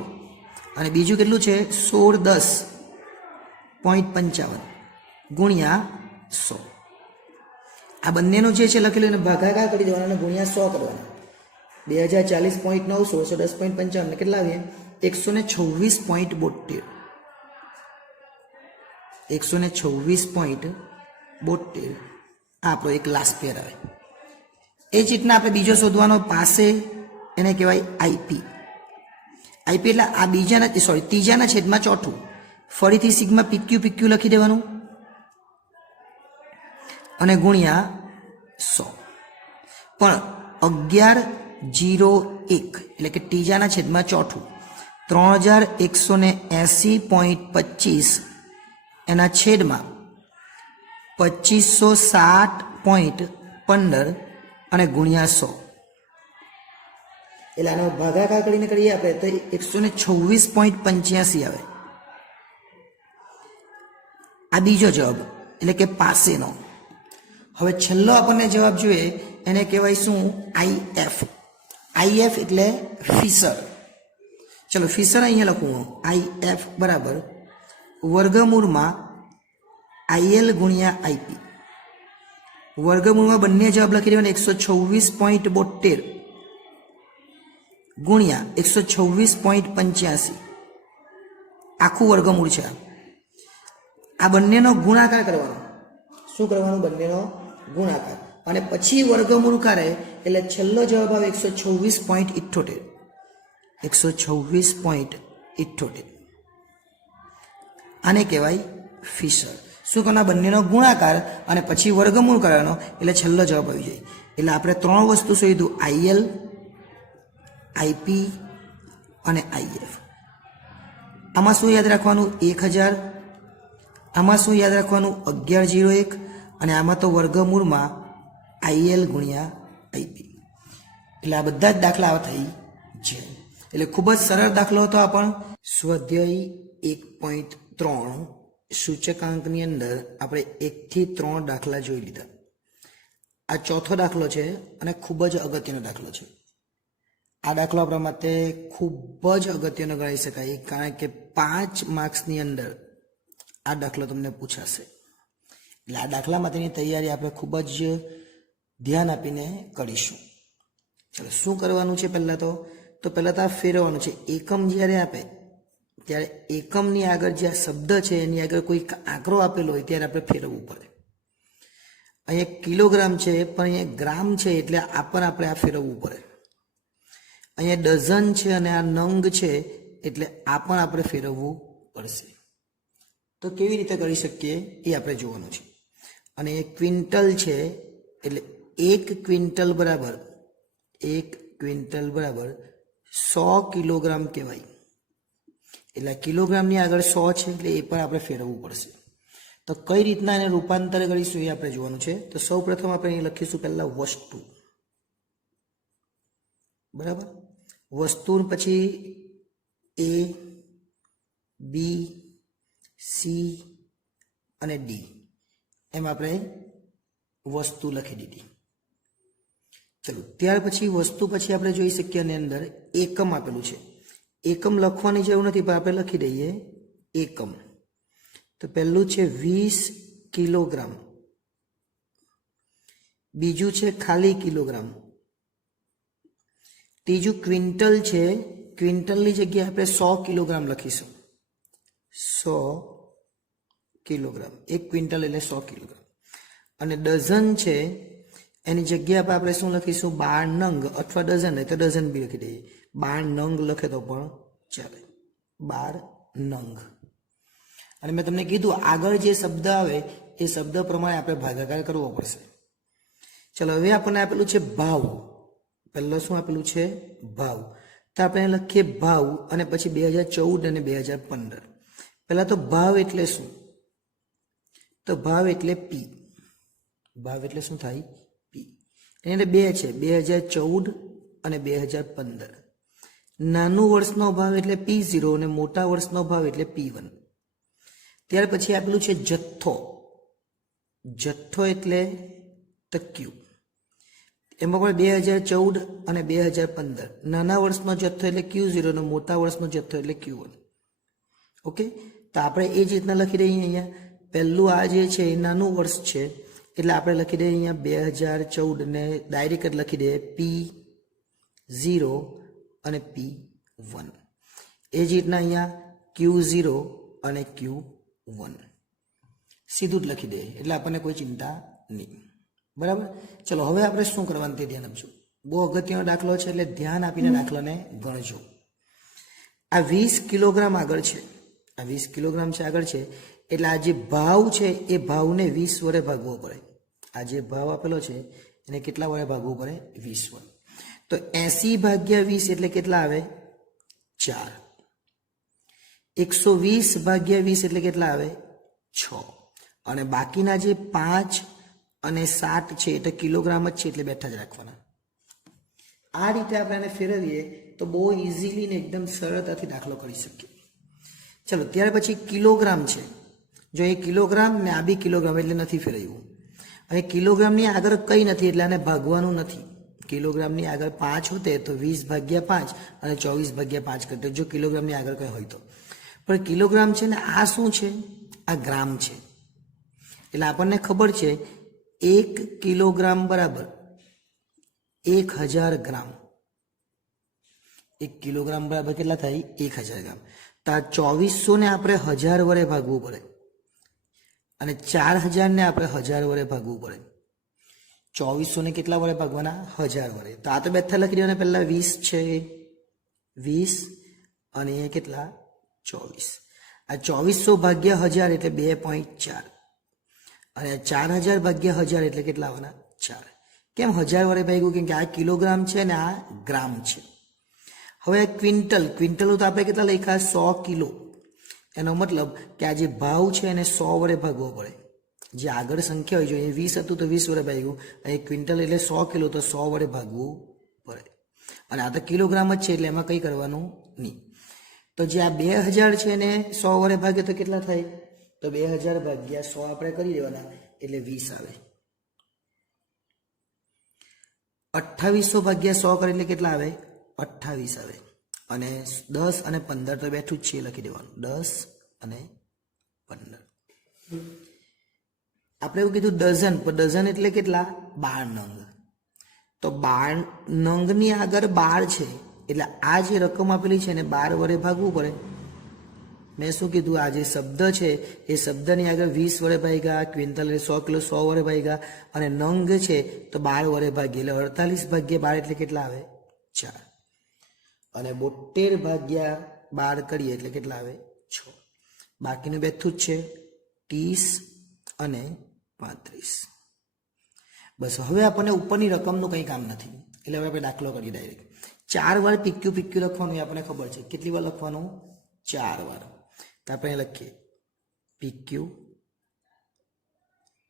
અને બીજું કેટલું છે 1610.55 ગુણ્યા 100. આ બંનેનું જે છે લખેલું એને ભાગાકાર કરી દેવાના અને ગુણ્યા 100 કરવાના. 2040.9 1610.55 ને કેટલા આવીએ 126.72 આપણો એક લાસ્ટ પેર આવે. એ જ રીતના આપણે બીજો શોધવાનો પાસે એને કહેવાય IP એટલે આ ત્રીજાના છેદમાં ચોથું. ફરીથી સિગ્મા PQ લખી દેવાનું અને ગુણ્યા 100. પણ 1101 એટલે કે ત્રીજાના છેદમાં ચોથું 3180.25 એના છેદમાં 2560.15 અને ગુણ્યા 100 એટલે આનો ભાગાકાર કરીને કરીએ આપણે તો 126.85 આવે. આ બીજો જવાબ એટલે કે પાસેનો. હવે છેલ્લો આપણને જવાબ જોઈએ એને કહેવાય શું IF IF એટલે ફિશર. ચલો ફિશર અહીંયા લખું હું. IF બરાબર વર્ગમૂળમાં IL ગુણ્યા IP. વર્ગમૂળમાં બંને જવાબ લખી દેવાના 126.72 ગુણ્યા 126.85. આખું વર્ગમૂળ છે. આ બંનેનો ગુણાકાર કરવાનો. શું કરવાનું? બંનેનો ગુણાકાર, અને પછી વર્ગમૂળ કરે એટલે છેલ્લો જવાબ આવે 126.78. 126.78 આને કહેવાય ફિશર. શું કરવાના? બંનેનો ગુણાકાર અને પછી વર્ગમૂળ કરવાનો એટલે છેલ્લો જવાબ આવી જાય. એટલે આપણે ત્રણ વસ્તુ શોધ્યું: IL, IP અને IF. આમાં શું યાદ રાખવાનું? 1000. આમાં શું યાદ રાખવાનું? 1101. અને આમાં તો વર્ગમૂળમાં IL ગુણ્યા IP. એટલે આ બધા જ દાખલા થઈ છે. એટલે ખૂબ જ સરળ દાખલો હતો. આ પણ સ્વાધ્યાય 1.3 સૂચકાંકની અંદર આપણે 1 થી 3 દાખલા જોઈ લીધા. આ ચોથો દાખલો છે અને ખૂબ જ અગત્યનો દાખલો છે. આ દાખલો આપણા માટે ખૂબ જ અગત્યનો ગણાવી શકાય, કારણ કે 5 માર્ક્સની અંદર આ દાખલો તમને પૂછાશે. એટલે આ દાખલા માટેની તૈયારી આપણે ખૂબ જ ધ્યાન આપીને કરીશું. ચાલો શું કરવાનું છે? પહેલાં તો પહેલાં તો આ ફેરવવાનું છે. એકમ જ્યારે આપે ત્યારે એકમની આગળ જે આ શબ્દ છે એની આગળ કોઈ આંકડો આપેલો હોય ત્યારે આપણે ફેરવવું પડે. અહીંયા કિલોગ્રામ છે પણ અહીંયા ગ્રામ છે, એટલે આ પણ આપણે આ ફેરવવું પડે. અહીંયા ડઝન છે અને આ નંગ છે, એટલે આ પણ આપણે ફેરવવું પડશે. તો કેવી રીતે કરી શકીએ એ આપણે જોવાનું છે. અને એ ક્વિન્ટલ છે, એટલે 1 ક્વિન્ટલ બરાબર 100 કિલોગ્રામ કહેવાય. એટલે કિલોગ્રામની આગળ 100 છે, એટલે એ પણ આપણે ફેરવવું પડશે. તો કઈ રીતના એને રૂપાંતર કરીશું એ આપણે જોવાનું છે. તો સૌ પ્રથમ આપણે અહીં લખીશું પહેલા વસ્તુ. બરાબર, વસ્તુ પછી A, B, C અને D એમ આપણે વસ્તુ લખી દીધી. ચલો ત્યાર પછી વસ્તુ પછી આપણે જોઈ શકીએ આની અંદર એકમ આપેલું છે. એકમ લખવાની જરૂર નથી, પણ આપણે લખી દઈએ એકમ. તો પહેલું છે 20 કિલોગ્રામ, બીજું છે ખાલી કિલોગ્રામ, ત્રીજું ક્વિન્ટલ છે. ક્વિન્ટલની જગ્યાએ આપણે 100 કિલોગ્રામ લખીશું. 100 કિલોગ્રામ, 1 ક્વિન્ટલ એટલે 100 કિલોગ્રામ. અને ડઝન છે એની જગ્યા પર આપણે શું લખીશું? 12 નંગ, અથવા ડઝન હોય તો ડઝન બી લખી દઈએ. 12 નંગ લખે તો પણ ચાલે. 12 નંગ. અને મેં તમને કીધું આગળ જે શબ્દ આવે એ શબ્દ પ્રમાણે આપણે ભાગાકાર કરવો પડશે. ચલો હવે આપણને આપેલું છે ભાવ. પહેલો શું આપેલું છે? ભાવ. તો આપણે લખીએ ભાવ અને પછી 2014 અને 2015. પહેલા તો ભાવ એટલે શું? તો ભાવ એટલે P. ભાવ એટલે શું થાય? P. એની અંદર 2 છે, 2014 અને 2015. નાનું વર્ષનો ભાવ એટલે P0 અને મોટા વર્ષનો ભાવ એટલે P1. ત્યાર પછી આપેલું છે જથ્થો. જથ્થો એટલે તો Q. એમાં પણ 2014 અને 2015. નાના વર્ષનો જથ્થો એટલે Q0 અને મોટા વર્ષનો જથ્થો એટલે Q1. ઓકે, તો આપણે એ જ રીતના લખી દઈએ. અહીંયા પહેલું આ જે છે એ નાનું વર્ષ છે, એટલે આપણે લખી દઈએ અહીંયા 2014 ને ડાયરેક્ટ લખી દઈએ P0 અને P1. એ જ રીતના અહીંયા Q0 અને Q1 સીધું જ લખી દઈએ, એટલે આપણને કોઈ ચિંતા નહીં. બરાબર. ચલો હવે આપણે શું કરવાનું તે ધ્યાન આપજો. બહુ અગત્યનો દાખલો છે, એટલે ધ્યાન આપીને દાખલાને ગણજો. આ 20 કિલોગ્રામ આગળ છે, આ 20 કિલોગ્રામ છે આગળ છે, એટલે આ જે ભાવ છે એ ભાવને 20 વડે ભાગવો પડે. આ જે ભાવ આપેલો છે એને કેટલા વડે ભાગવું પડે? 20 વડે. તો 80 ભાગ્યા 20 એટલે કેટલા આવે? 4. 120 ભાગ્યા 20 એટલે કેટલા આવે? 6. અને બાકીના જે 5 અને 7 છે એટલે કિલોગ્રામ જ છે, એટલે બેઠા જ રાખવાના. આ રીતે આપણે આને ફેરવીએ તો બહુ ઇઝીલી ને એકદમ સરળતાથી દાખલો કરી શકીએ. ચલો ત્યાર પછી કિલોગ્રામ છે. જો એ કિલોગ્રામ ને આ બી કિલોગ્રામ એટલે નથી ફેરવ્યું. અને કિલોગ્રામની આગળ કંઈ નથી એટલે આને ભાગવાનું નથી. કિલોગ્રામની આગળ 5 હોતે તો 20/5 અને 24/5 કરતે, જો કિલોગ્રામની આગળ કંઈ હોય તો. પણ કિલોગ્રામ છે ને આ શું છે? આ ગ્રામ છે. એટલે આપણને ખબર છે 1 કિલોગ્રામ બરાબર 1000 ગ્રામ. 1 કિલોગ્રામ બરાબર કેટલા થાય? 1000 ગ્રામ. તો આ 2400 ને આપણે 1000 વડે ભાગવું પડે અને 4000 ને આપણે 1000 વડે ભાગવું પડે. 2400 ને કેટલા વડે ભાગવાના? 1000 વડે. તો આ તો બેઠા લખી દેવાના. પહેલા 20 છે, 20 અને એ કેટલા? 24. આ 2400 ભાગ્યા 1000 એટલે 2.4 અને 4000 ભાગ્યા 1000 એટલે કેટલા આવવાના? 4. કેમ 1000 વડે ભાગ્યું? કેમ કે આ કિલોગ્રામ છે ને આ ગ્રામ છે. હવે ક્વિન્ટલ, ક્વિન્ટલો તો આપણે કેટલા લખ્યા? 100 કિલો. એનો મતલબ કે આ જે ભાવ છે એને 100 વડે ભાગવો પડે. જે આગળ સંખ્યા હોય, જો એ 20 હતું તો 20 વડે ભાગ્યું, અહીં ક્વિન્ટલ એટલે 100 કિલો તો 100 વડે ભાગવું પડે. અને આ તો કિલોગ્રામ જ છે એટલે એમાં કંઈ કરવાનું નહીં. તો જે આ 2000 છે એને 100 વડે ભાગે તો કેટલા થાય? તો 2000 ભાગ્યા 100 આપણે કરી દેવાના એટલે 20 આવે. 2800 ભાગ્યા 100 કરે એટલે કેટલા આવે? 28 આવે. અને 10 અને 15 તો બેઠું જ છે, લખી દેવાનું. 10 અને 15. આપણે એવું કીધું ડઝન, પણ ડઝન એટલે કેટલા? 12 નંગ. તો 12 નંગની આગળ 12 છે એટલે આ જે રકમ આપેલી છે એને 12 વડે ભાગવું પડે. મેં શું કીધું? આ જે શબ્દ છે એ શબ્દની આગળ 20 વડે ભાગ્યા, ક્વિન્ટલ એટલે 100 કિલો 100 વડે ભાગ્યા, અને નંગ છે તો 12 વડે ભાગીએ એટલે 48 ભાગ્યા 12 એટલે કેટલા આવે? 4. અને 72 ભાગ્યા 12 કરીએ એટલે કેટલા આવે? 6. બાકીનું બેઠું જ છે 30 અને 35. બસ. હવે આપણને ઉપરની રકમનું કંઈ કામ નથી એટલે હવે આપણે દાખલો કરીએ ડાયરેક્ટ. 4 વાર પીક્યુ પીક્યુ લખવાનું એ આપણને ખબર છે. કેટલી વાર લખવાનું? 4 વાર. તો આપણે લખીએ પીક્યુ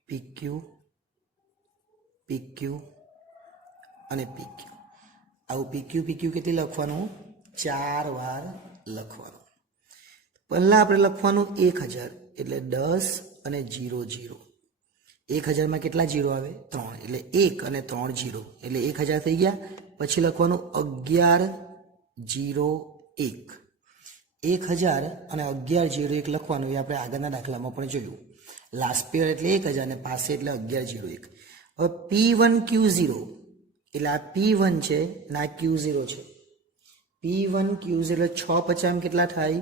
પીક્યુ પીક્યુ અને પીક્યુ. આવું પીક્યુ પીક્યુ કેટલી લખવાનું? 4 વાર લખવાનું. પહેલા આપણે લખવાનું 1000 એટલે 10 અને 00. 1000 માં કેટલા 0 આવે? 3 એટલે 1 અને 3 0 એટલે 1000 થઈ ગયા. પછી લખવાનું 1101. 1000 અને 1101 લખવાનું. એ આપણે આગળના દાખલામાં પણ જોયું. લાસ્ટ પેર એટલે 1000 અને પાસે એટલે 1101. હવે P1Q0 એટલે આ P1 છે અને આ Q0 છે. P1Q0 એટલે 6 50 કેટલા થાય?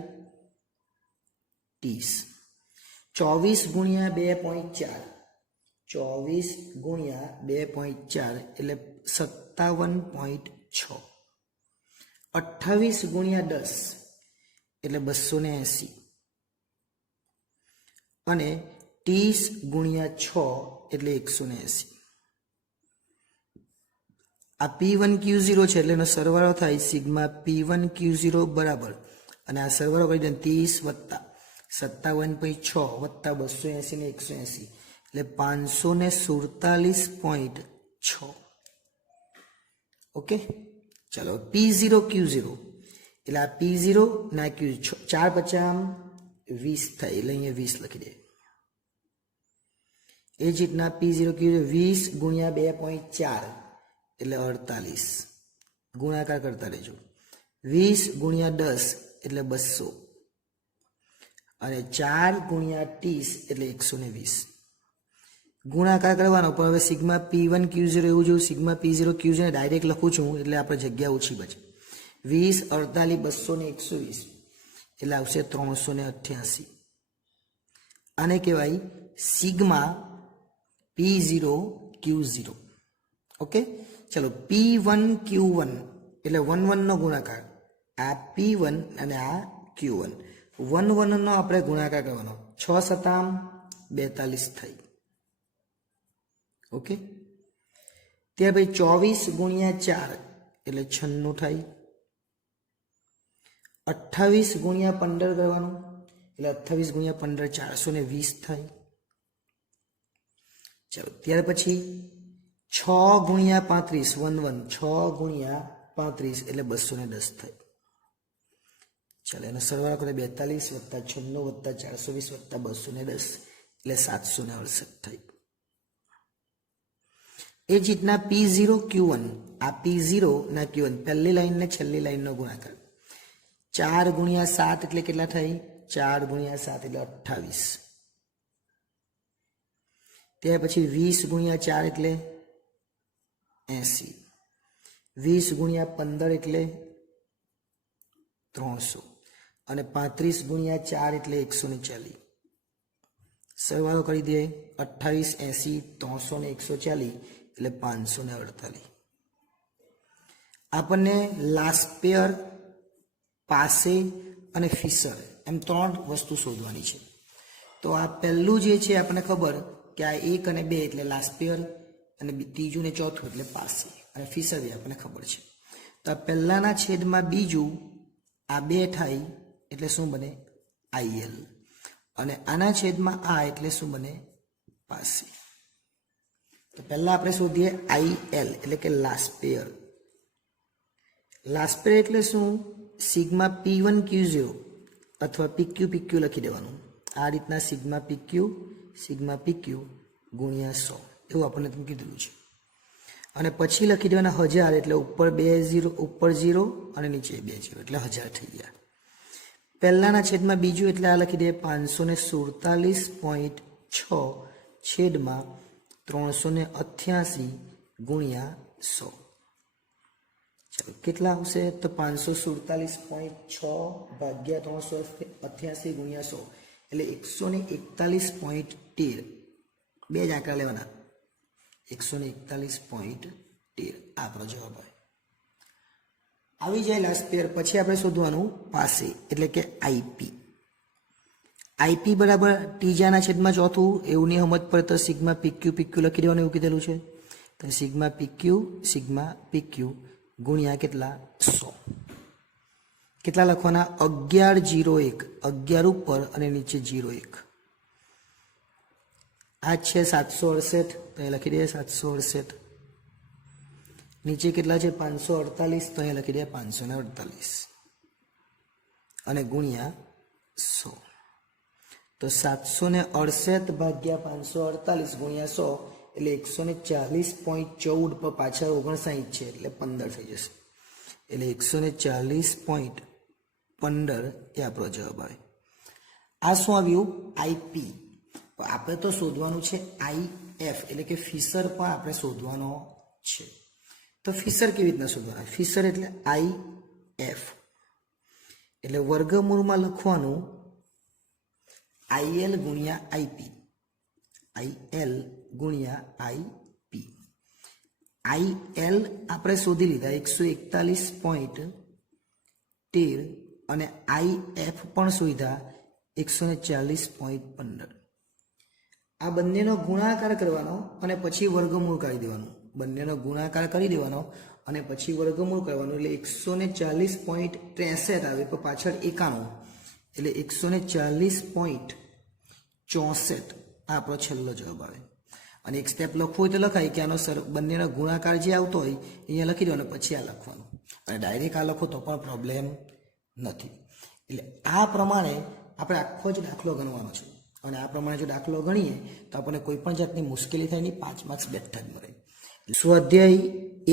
30. 24 ગુણ્યા 2.4. 24 ગુણ્યા 2.4 એટલે 57.6. 28 ગુણ્યા 10 એટલે 280. અને 30 ગુણ્યા 6 એટલે 180. આ P1Q0 છે એટલે એનો સરવાળો થાય સિગ્મા P1Q0 બરાબર, અને આ સરવાળો કરી દે 30 વત્તા 57.6 વત્તા 280 ને 180 એટલે 547.6. ઓકે, ચાલો P0 Q0 એટલે આ P0 ના Q 4 50 20 થાય એટલે અહીંયા 20 લખી દે. એ જ રીતના P0 Q0 20 ગુણ્યા 2.4 એટલે 48. ગુણાકાર કરતા રહેજો. 20 ગુણ્યા 10 એટલે 200 અને 4 ગુણ્યા 30 એટલે 120. ગુણાકાર કરવાનો, પણ હવે સિગ્મા P1 Q0 એવું જોયું, સિગ્મા P0 Q0 ને ડાયરેક્ટ લખું છું એટલે આપણે જગ્યા ઓછી બચે. 20 48 200 ને 120 એટલે આવશે 388. આને કહેવાય સિગ્મા P0 Q0. ઓકે, ચલો P1 Q1 એટલે 1 1 નો ગુણાકાર. આ P1 અને આ Q1 1 1 નો આપણે ગુણાકાર કરવાનો. 6 7 42 થઈ. ઓકે, ત્યાર પછી 24 ગુણ્યા 4 એટલે 96 થાય. 28 ગુણ્યા 15 કરવાનું એટલે 28 ગુણ્યા 15 420 થાય. ચાલો ત્યાર પછી 6 ગુણ્યા 35 1 1 6 ગુણ્યા 35 એટલે 210 થાય. ચાલો એનો સરવાળો કરે 42 વત્તા 96 વત્તા 420 વત્તા 210 એટલે 768 થાય. એ જ રીતના P0 Q1, આ P0 ના Q1 પહેલી લાઈન ને છેલ્લી લાઈનનો ગુણાકાર 4 ગુણ્યા 7 એટલે કેટલા થઈ? 4 ગુણ્યા 7 એટલે 28. ત્યાર પછી 20 ગુણ્યા 4 એટલે 80. 20 ગુણ્યા 15 એટલે 300 અને 35 ગુણ્યા 4 એટલે 140. સરવાળો કરી દઈએ 28, 80, 300 ને 140 એટલે 548. આપણને લાસ્પેયર, પાસે અને ફિશર એમ 3 વસ્તુ શોધવાની છે. તો આ પહેલું જે છે આપણને ખબર કે આ 1 અને 2 એટલે લાસ્પેયર અને ત્રીજું ને ચોથું એટલે પાસે અને ફિશર બી આપણને ખબર છે. તો આ પહેલાના છેદમાં બીજું આ 2 થાય એટલે શું બને? IL. અને આના છેદમાં આ એટલે શું બને? પાસે. તો પહેલા આપણે શોધીએ IL એટલે કે લાસ્પેયર. લાસ્પેયર એટલે શું? સિગ્મા P1 Q0 અથવા PQ PQ લખી દેવાનું. આ રીતના સિગ્મા PQ ગુણ્યા 100 એવું આપણને તમે કીધેલું છે. અને પછી લખી દેવાના 1000 એટલે ઉપર 0 અને નીચે 2 0 એટલે 1000 થઈ ગયા. પહેલાના છેદમાં બીજું એટલે આ લખી દે 547.6 છેદમાં 388 ગુણ્યા 100. ચાલો કેટલા આવશે? તો 547.6 ભાગ્યા 388 ગુણ્યા 100 એટલે 141.13. બે જ આંકડા લેવાના. 141.13 આપણો જવાબ આવે. આવી જાય લાસ્પેયર. પછી આપણે શોધવાનું પાસે એટલે કે IP. IP બરાબર ત્રીજાના છેદમાં ચોથું એવું નહીં સમજ પડે તો સિગ્મા PQ PQ લખી દેવાનું એવું કીધેલું છે. તો સિગ્મા PQ ગુણ્યા કેટલા? 100. કેટલા લખવાના? 1101. 11 ઉપર અને નીચે 01. આ છે 768 તો અહીં લખી દઈએ 768. નીચે કેટલા છે? 548 તો અહીં લખી દઈએ 548 અને ગુણ્યા 100. તો 768 ભાગ્યા 548 ગુણ્યા 100 એટલે 140.14 પર પાછળ 59 છે એટલે 15 થઈ જશે. એટલે 140.15 એ આપણો જવાબ આવે. આ શું આવ્યું? IP. આપણે તો શોધવાનું છે IF એટલે કે ફિશર પણ આપણે શોધવાનો છે. તો ફિશર કેવી રીતના શોધવાના? ફિશર એટલે IF એટલે વર્ગમૂળમાં લખવાનું IL ગુણ્યા IP. IL ગુણ્યા IP. IL આપણે શોધી લીધા 141.13 અને IF પણ શોધ્યા 140.15. આ બંનેનો ગુણાકાર કરવાનો અને પછી વર્ગમૂળ કાઢી દેવાનું. બંનેનો ગુણાકાર કરી દેવાનો અને પછી વર્ગમૂળ કરવાનું એટલે 140.63 આવે પણ પાછળ 91 એટલે 140.64 આ આપણો છેલ્લો જવાબ આવે. અને એક સ્ટેપ લખવું હોય તો લખાય કે આનો બંનેનો ગુણાકાર જે આવતો હોય અહીંયા લખી દેવાનો પછી આ લખવાનું. અને ડાયરેક્ટ આ લખો તો પણ પ્રોબ્લેમ નથી. એટલે આ પ્રમાણે આપણે આખો જ દાખલો ગણવાનો છે. અને આ પ્રમાણે જો દાખલો ગણીએ તો આપણને કોઈ પણ જાતની મુશ્કેલી થાય નહીં, 5 માર્ક્સ બેઠા જ મળે. સ્વાધ્યાય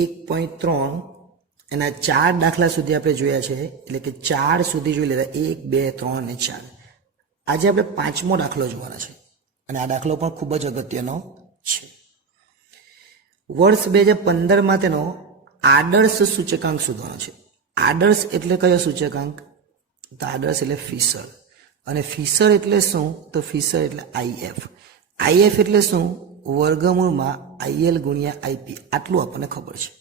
1.3 એના 4 દાખલા સુધી આપણે જોયા છે. એટલે કે 4 સુધી જોઈ લીધા, 1, 2, 3 અને 4. આજે આપણે 5મો દાખલો જોવાના છે અને આ દાખલો પણ ખૂબ જ અગત્યનો છે. વર્ષ 2015માં તેનો આદર્શ સૂચકાંક શોધવાનો છે. આદર્શ એટલે કયો સૂચકાંક? તો આદર્શ એટલે ફિશર. અને ફિશર એટલે શું? તો ફિશર એટલે IF. IF એટલે શું? વર્ગમૂળમાં IL ગુણ્યા IP. આટલું આપણને ખબર છે.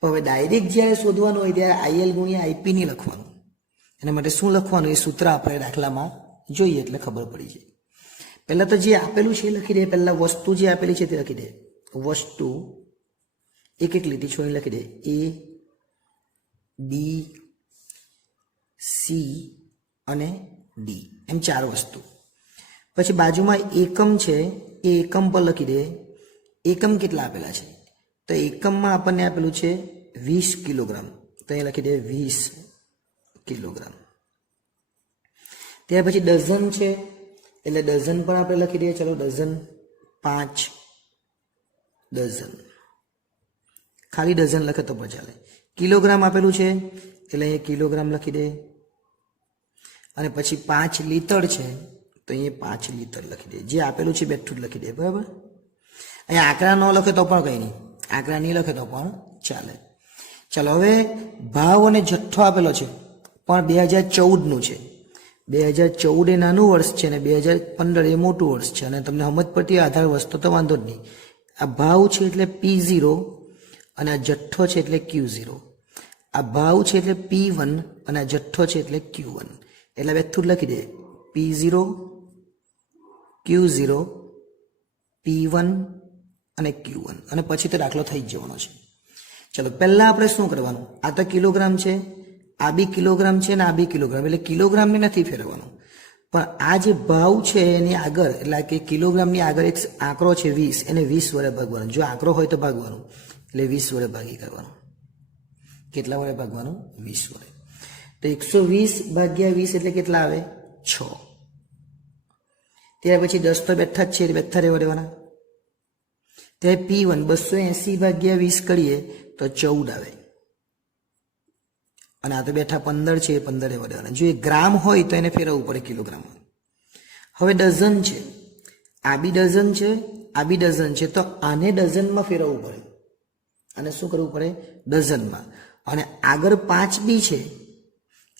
પણ હવે ડાયરેક્ટ જ્યારે શોધવાનું હોય ત્યારે IL ગુણ્યા IP નહીં લખવાનું. એના માટે શું લખવાનું એ સૂત્ર આપણે દાખલામાં જોઈએ એટલે ખબર પડી જાય. પહેલા તો જે આપેલું છે એ લખી દે. પહેલા વસ્તુ જે આપેલી છે તે લખી દે. વસ્તુ એક એક લીટી છોડી લખી દે. A, B, C અને D એમ 4 વસ્તુ. પછી બાજુમાં એકમ છે એ એકમ પર લખી દે. એકમ કેટલા આપેલા છે? તો એકમમાં આપણને આપેલું છે 20 કિલોગ્રામ. તો અહીં લખી દે 20 કિલોગ્રામ. ત્યાર પછી ડઝન છે એટલે ડઝન પણ આપણે લખી દઈએ. ચલો ડઝન 5 ડઝન. ખાલી ડઝન લખે તો પણ ચાલે. કિલોગ્રામ આપેલું છે એટલે અહીંયા કિલોગ્રામ લખી દે, અને પછી 5 લિટર છે તો અહીંયા 5 લિટર લખી દે. જે આપેલું છે બેઠું જ લખી દે, બરાબર. અહીંયા આંકડા ન લખે તો પણ કંઈ નહીં, આંકડા નહીં લખે તો પણ ચાલે. ચાલો હવે ભાવ અને જથ્થો આપેલો છે પણ 2014નું છે. 2014 એ નાનું વર્ષ છે અને 2015 એ મોટું વર્ષ છે, અને તમને સમજ પડતી આધાર વસ્તુ તો વાંધો જ નહીં. આ ભાવ છે એટલે P0 અને આ જથ્થો છે એટલે Q0. આ ભાવ છે એટલે P1 અને આ જથ્થો છે એટલે Q1. એટલે બેઠું લખી દે P0 Q0 P1 અને Q1, અને પછી તો દાખલો થઈ જ જવાનો છે. ચલો પહેલા આપણે શું કરવાનું, આ તો કિલોગ્રામ છે, આ બી કિલોગ્રામ છે ને આ બી કિલોગ્રામ, એટલે કિલોગ્રામને નથી ફેરવવાનું. પણ આ જે ભાવ છે એની આગળ, એટલે કે કિલોગ્રામની આગળ એક આંકડો છે 20, એને 20 વડે ભાગવાનું. જો આંકડો હોય તો ભાગવાનું, એટલે 20 વડે ભાગી કરવાનું. કેટલા વડે ભાગવાનું? 20 વડે. તો 120 ભાગ્યા 20 એટલે કેટલા આવે? 6. ત્યાર પછી 10 તો બેઠા જ છે એટલે બેઠા રહેવા દેવાના. ત્યારે P1 280 ભાગ્યા 20 કરીએ તો 14 આવે, અને આ તો બેઠા 15 છે, 15 રહેવા દેવાના. જો એ ગ્રામ હોય તો એને ફેરવવું પડે કિલોગ્રામમાં. હવે ડઝન છે, આ બી ડઝન છે, આ બી ડઝન છે, તો આને ડઝનમાં ફેરવવું પડે. આને શું કરવું પડે? ડઝનમાં. અને આગળ 5 બી છે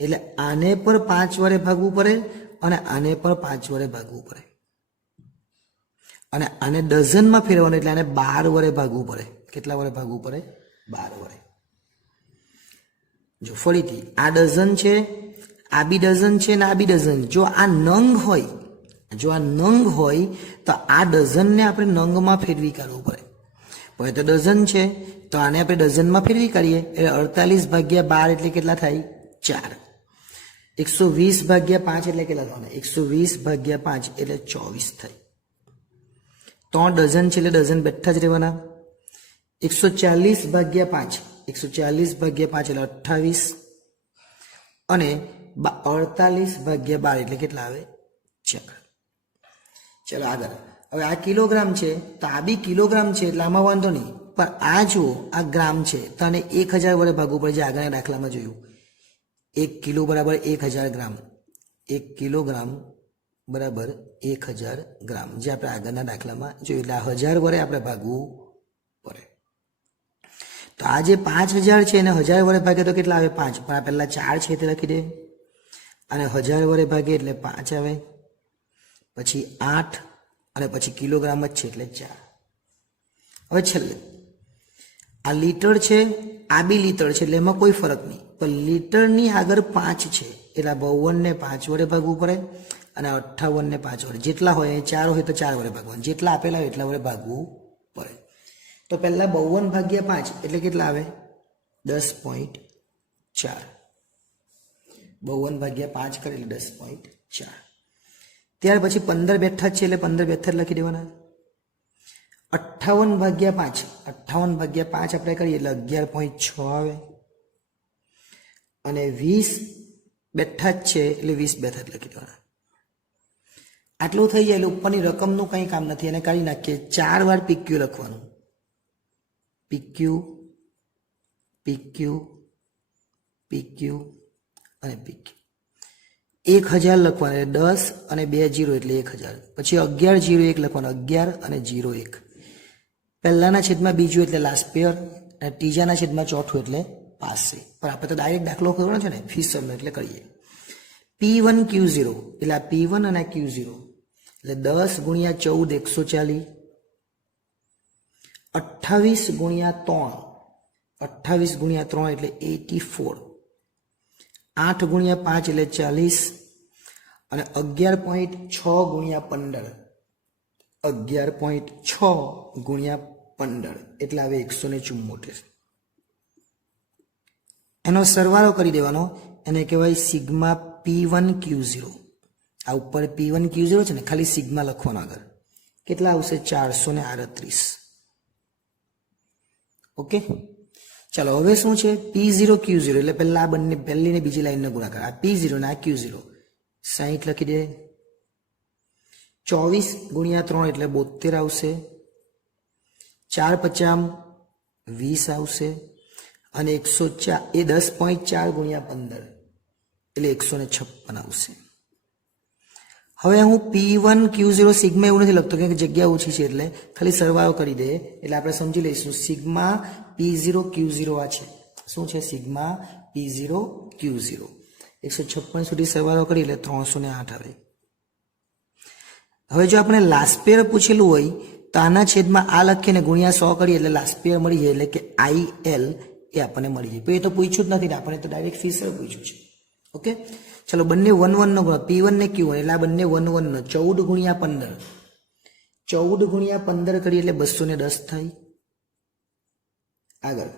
એટલે આને પર 5 વડે ભાગવું પડે અને આને પર 5 વડે ભાગવું પડે, અને આને ડઝનમાં ફેરવવાનું એટલે આને 12 વડે ભાગવું પડે. કેટલા વડે ભાગવું પડે? 12 વડે. જો ફરીથી આ ડઝન છે, આ બી ડઝન છે ને આ બી ડઝન. જો આ નંગ હોય, જો આ નંગ હોય તો આ ડઝનને આપણે નંગમાં ફેરવી કાઢવું પડે. પણ તો ડઝન છે તો આને આપણે ડઝનમાં ફેરવી કાઢીએ એટલે 48 ભાગ્યા 12 એટલે કેટલા થાય? 4. 120 ભાગ્યા 5 એટલે કેટલા થવાના? 120 ભાગ્યા 5 એટલે 24 થાય. 3 ડઝન છે એટલે ડઝન બેઠા જ રહેવાના. 140 ભાગ્યા 5, 140 ભાગ્યા 5 એટલે 28, અને 48 ભાગ્યા 12 એટલે કેટલા આવે? 4. ચલો આગળ. હવે આ કિલોગ્રામ છે તો આ બી કિલોગ્રામ છે એટલે આમાં વાંધો નહીં, પણ આ જુઓ આ ગ્રામ છે તો આને 1000 વડે ભાગવું પડે, જે આગળના દાખલામાં જોયું. 1 કિલો બરાબર 1000 ગ્રામ. 1 કિલોગ્રામ બરાબર 1000 ગ્રામ, જે આપણે આગળના દાખલામાં જોયું. એટલે આ 1000 વડે આપણે ભાગવું પડે. તો આ જે 5000 છે એને 1000 વડે ભાગે તો કેટલા આવે? 5. પણ આ પહેલા 4 છે તે લખી દે, અને 1000 વડે ભાગે એટલે 5 આવે, પછી 8, અને પછી કિલોગ્રામ જ છે એટલે 4. હવે છેલ્લે આ લીટર છે, આ બી લીટર છે, એટલે એમાં કોઈ ફરક નહીં. પણ લીટરની આગળ 5 છે એટલે 52 ને 5 વડે ભાગવું પડે, અને 58 ને 5 વડે. જેટલા હોય 4 હોય તો 4 વડે ભાગવાનું, જેટલા આપેલા હોય એટલા વડે ભાગવું પડે. તો પહેલા 52 ભાગ્યા 5 એટલે કેટલા આવે? 10.4. 52 ભાગ્યા 5 કરે એટલે 10.4. ત્યાર પછી 15 બેઠા છે એટલે 15 બેઠા લખી દેવાના. 58 ભાગ્યા 5, 58 ભાગ્યા 5 આપણે કરીએ એટલે 11.6 આવે, અને 20 બેઠા જ છે એટલે 20 બેઠા જ લખી દેવાના. આટલું થઈ જાય એટલે ઉપરની રકમનું કંઈ કામ નથી, એને કાઢી નાખીએ. 4 વાર PQ લખવાનું. PQ PQ PQ અને PQ. 1000 લખવાનું એટલે 10 અને 2 0 એટલે 1000. પછી 11 0 1 લખવાનું, 11 અને 0 1. પહેલાના છેદમાં બીજું એટલે લાસ્ટ પેયર, અને ત્રીજાના છેદમાં ચોથું એટલે પાસે. પણ આપણે તો ડાયરેક્ટ દાખલો કરવાનો છે ને, ફીસરનો, એટલે કરીએ. P1 Q0 એટલે આ P1 અને Q0 એટલે 10 ગુણ્યા 14 140, 28 ગુણ્યા 3, 28 ગુણ્યા 3 એટલે 84, 8 ગુણ્યા 5 એટલે 40, અને 11.6 ગુણ્યા 15, 11.6 ગુણ્યા 15 એટલે આવે 174. એનો સરવાળો કરી દેવાનો, એને કહેવાય સિગ્મા P1 Q0. આ ઉપર P1 Q0 છે ને, ખાલી સિગ્મા લખવાનો આગળ. કેટલા આવશે? 438. ઓકે, ચાલો હવે શું છે? P0 Q0 એટલે પહેલા આ બંને, પહેલી ને બીજી લાઈનનો ગુણાકાર. આ P0 ને આ Q0. 60 લખી દે. 24 ગુણ્યા 3 એટલે 72 આવશે. 4 50 20 આવશે અને 104 એ 10.4 ગુણ્યા 15 એટલે 156 આવશે. હવે હું P1 Q0 સિગ્મા એવું નથી લખતો કે જગ્યા ઓછી છે એટલે ખાલી સરવાળો કરી દે એટલે આપણે સમજી લઈશું સિગ્મા P0 Q0 આ છે. શું છે? Sigma P0 Q0. 156 સુધી સરવાળો કરી એટલે 308 આવે. હવે જો આપણે લાસ્પેર પૂછેલું હોય તો આના છેદમાં આ લખીને ગુણ્યા 100 કરીએ એટલે લાસ્પેર મળી જાય એટલે કે IL એ આપણને મળી જાય. એ તો પૂછ્યું જ નથી ને, આપણે તો ડાયરેક્ટ ફિશર પૂછ્યું છે. ઓકે, ચલો બંને 1 1 નો ગુણો P1 ને Q1 એટલે આ બંને 1 1 નો 14 ગુણ્યા 15 14 ગુણ્યા 15 કરીએ એટલે 210 થાય. આગળ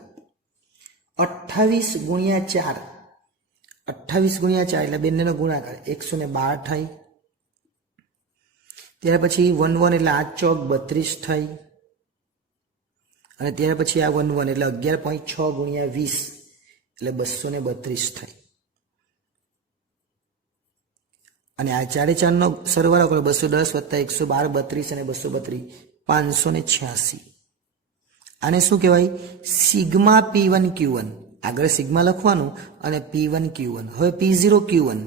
28 ગુણ્યા 4 28 ગુણ્યા 4 એટલે બંનેનો ગુણાકાર 112 થાય. ત્યાર પછી 1 1 એટલે 8 ચોક 32 થાય અને ત્યાર પછી આ 1 1 એટલે 11.6 ગુણ્યા 20 એટલે 232 થાય. અને આ 4 4 નો સરવાળો કરો 210 વત્તા 112 32 અને 232 586. આને શું કહેવાય? Sigma P1 Q1. આગળ સિગ્મા લખવાનું અને P1 Q1. હવે P0 Q1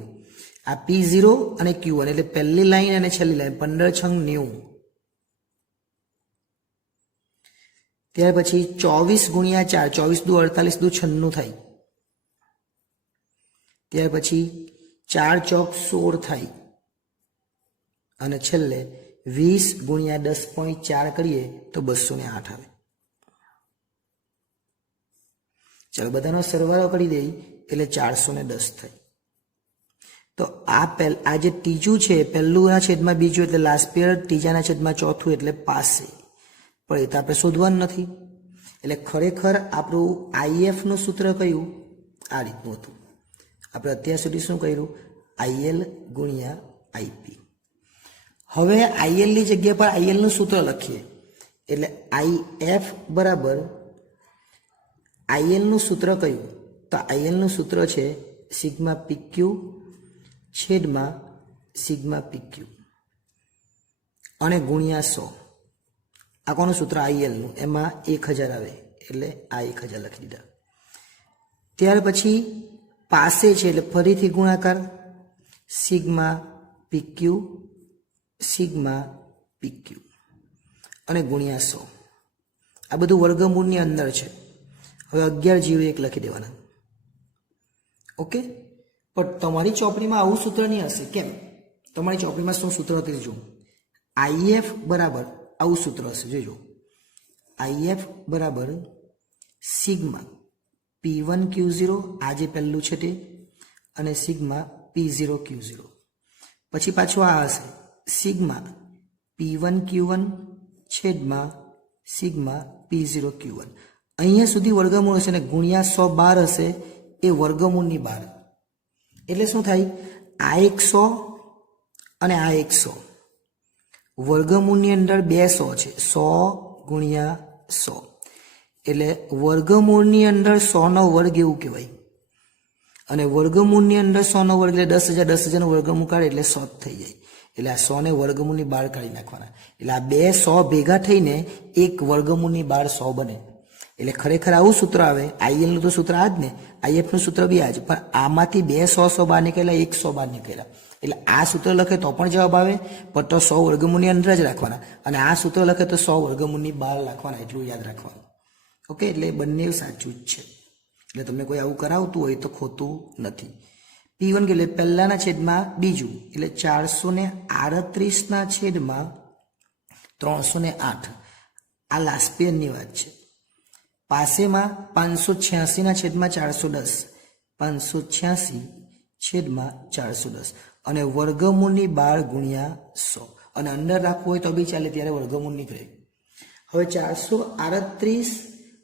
આ P0 અને Q1 એટલે પહેલી લાઈન અને છેલ્લી લાઈન 15 6 90. ત્યાર પછી 24 ગુણ્યા 4 24 દુ 48 દુ 96 થાય. ત્યાર પછી 4 ચોક 16 થાય અને છેલ્લે 20 ગુણ્યા 10.4 કરીએ તો 208 આવે. ચાલો બધાનો સરવાળો કરી દઈએ એટલે 410 થાય. તો આ જે ત્રીજું છે પહેલુંના છેદમાં બીજું એટલે લાસ્ટ પિયર, ત્રીજાના છેદમાં ચોથું એટલે પાસે, પણ એ તો આપણે શોધવાનું નથી. એટલે ખરેખર આપણું IF નું સૂત્ર કયું? આ રીતનું હતું. આપણે અત્યાર સુધી શું કર્યું? IL ગુણ્યા IP. હવે IL ની જગ્યા પર IL નું સૂત્ર લખીએ એટલે IF બરાબર IL નું સૂત્ર કયું? તો IL નું સૂત્ર છે સિગ્મા PQ છેદમાં સિગ્મા PQ અને ગુણ્યા 100. આ કોનું સૂત્ર? IL નું. એમાં 1000 આવે એટલે આ 1000 લખી દીધા. ત્યાર પછી પાસે છે એટલે ફરીથી ગુણાકાર સિગ્મા PQ સિગ્મા PQ અને ગુણ્યા 100. આ બધું વર્ગમૂળની અંદર છે. હવે 11/1 લખી દેવાના. ઓકે, પણ તમારી ચોપડીમાં આવું સૂત્ર નહીં હશે. કેમ? તમારી ચોપડીમાં શું સૂત્ર હતું જો, IF બરાબર આવું સૂત્ર હશે. જોજો, IF બરાબર સિગ્મા P1 Q0 આ જે પહેલું છે તે અને સિગ્મા P0 Q0. પછી પાછું આ હશે સિગ્મા P1 Q1 છેદમાં સિગ્મા P0 Q1. અહીંયા સુધી વર્ગમૂળ હશે ને ગુણ્યા 112 હશે એ વર્ગમૂળની બહાર. એટલે શું થાય? આ 100 અને આ 100 વર્ગમૂળની અંદર 200 છે. 100 ગુણ્યા 100 એટલે વર્ગમૂળની અંદર 100 નો વર્ગ એવું કહેવાય. અને વર્ગમૂળની અંદર 100 નો વર્ગ એટલે 10,000 10,000 નો વર્ગમૂળ કાઢે એટલે 100 થઈ જાય. એટલે આ 100 ને વર્ગમૂળની બહાર કાઢી નાખવાના. એટલે આ 2 100 ભેગા થઈને એક વર્ગમૂળની બહાર 100 બને. એટલે ખરેખર આવું સૂત્ર આવે. IL નું તો સૂત્ર આ જ ને, IF નું સૂત્ર બી આ જ, પણ આમાંથી 2 100 બહાર નીકળ્યા, 100 બહાર નીકળ્યા. એટલે આ સૂત્ર લખે તો પણ જવાબ આવે, પણ તો 100 વર્ગમૂળની અંદર જ રાખવાના. અને આ સૂત્ર લખે તો 100 વર્ગમૂળની બહાર રાખવાના. એટલું યાદ રાખવાનું. ઓકે, એટલે બંને સાચું જ છે. એટલે તમને કોઈ આવું કરાવતું હોય તો ખોટું નથી. P1 એટલે પહેલાના છેદમાં બીજું એટલે 438 ના છેદમાં 308. આ લાસ્ટ પેરની વાત છે. પાસેમાં 586 ના છેદમાં 410 586 છેદમાં 410 અને વર્ગમૂળની 12 ગુણ્યા 100 અને અંદર રાખવું હોય તો બી ચાલે, ત્યારે વર્ગમૂળ નીકળે. હવે 438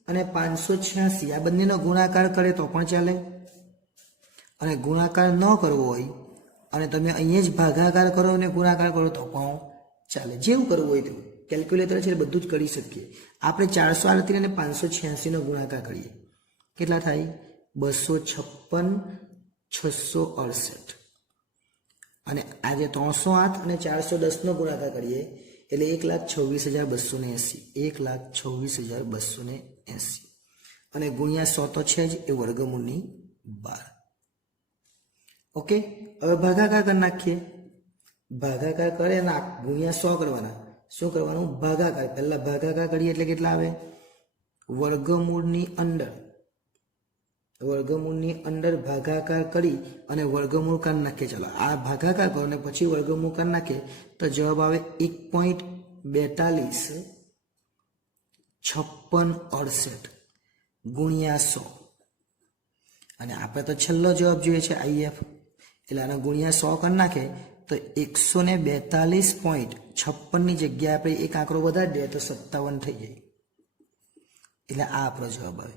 અને 586 આ બંનેનો ગુણાકાર કરે તો પણ ચાલે, અને ગુણાકાર ન કરવો હોય અને તમે અહીંયા જ ભાગાકાર કરો અને ગુણાકાર કરો તો પણ ચાલે. જેવું કરવું હોય તેવું. કેલ્ક્યુલેટર છે બધું જ કરી શકીએ. આપણે 438 અને 586 નો ગુણાકાર કરીએ. કેટલા થાય? 256 668. અને આજે 308 અને 410 નો ગુણાકાર કરીએ એટલે 1,26,280. 1,26,280. 80 અને ગુણ્યા 100 તો છે જ, એ વર્ગમૂળની 12. ઓકે, હવે ભાગાકાર કરી નાખીએ. ભાગાકાર કરે અને ગુણ્યા 100 કરવાના. શું કરવાનું? ભાગાકાર. પહેલા ભાગાકાર કરીએ એટલે કેટલા આવે? વર્ગમૂળની અંદર ભાગાકાર કરી અને વર્ગમૂળ કાઢી નાખીએ. ચાલો આ ભાગાકાર કરો અને પછી વર્ગમૂળ કાઢી નાખીએ તો જવાબ આવે 1.425668 ગુણ્યા 100. અને આપણે તો છેલ્લો જવાબ જોઈએ છે IF, એટલે આનો ગુણ્યા 100 કરી નાખે તો 142.56 ની જગ્યાએ આપણે એક આંકડો વધારી દઈએ તો 57 થઈ જાય. એટલે આ આપણો જવાબ આવે.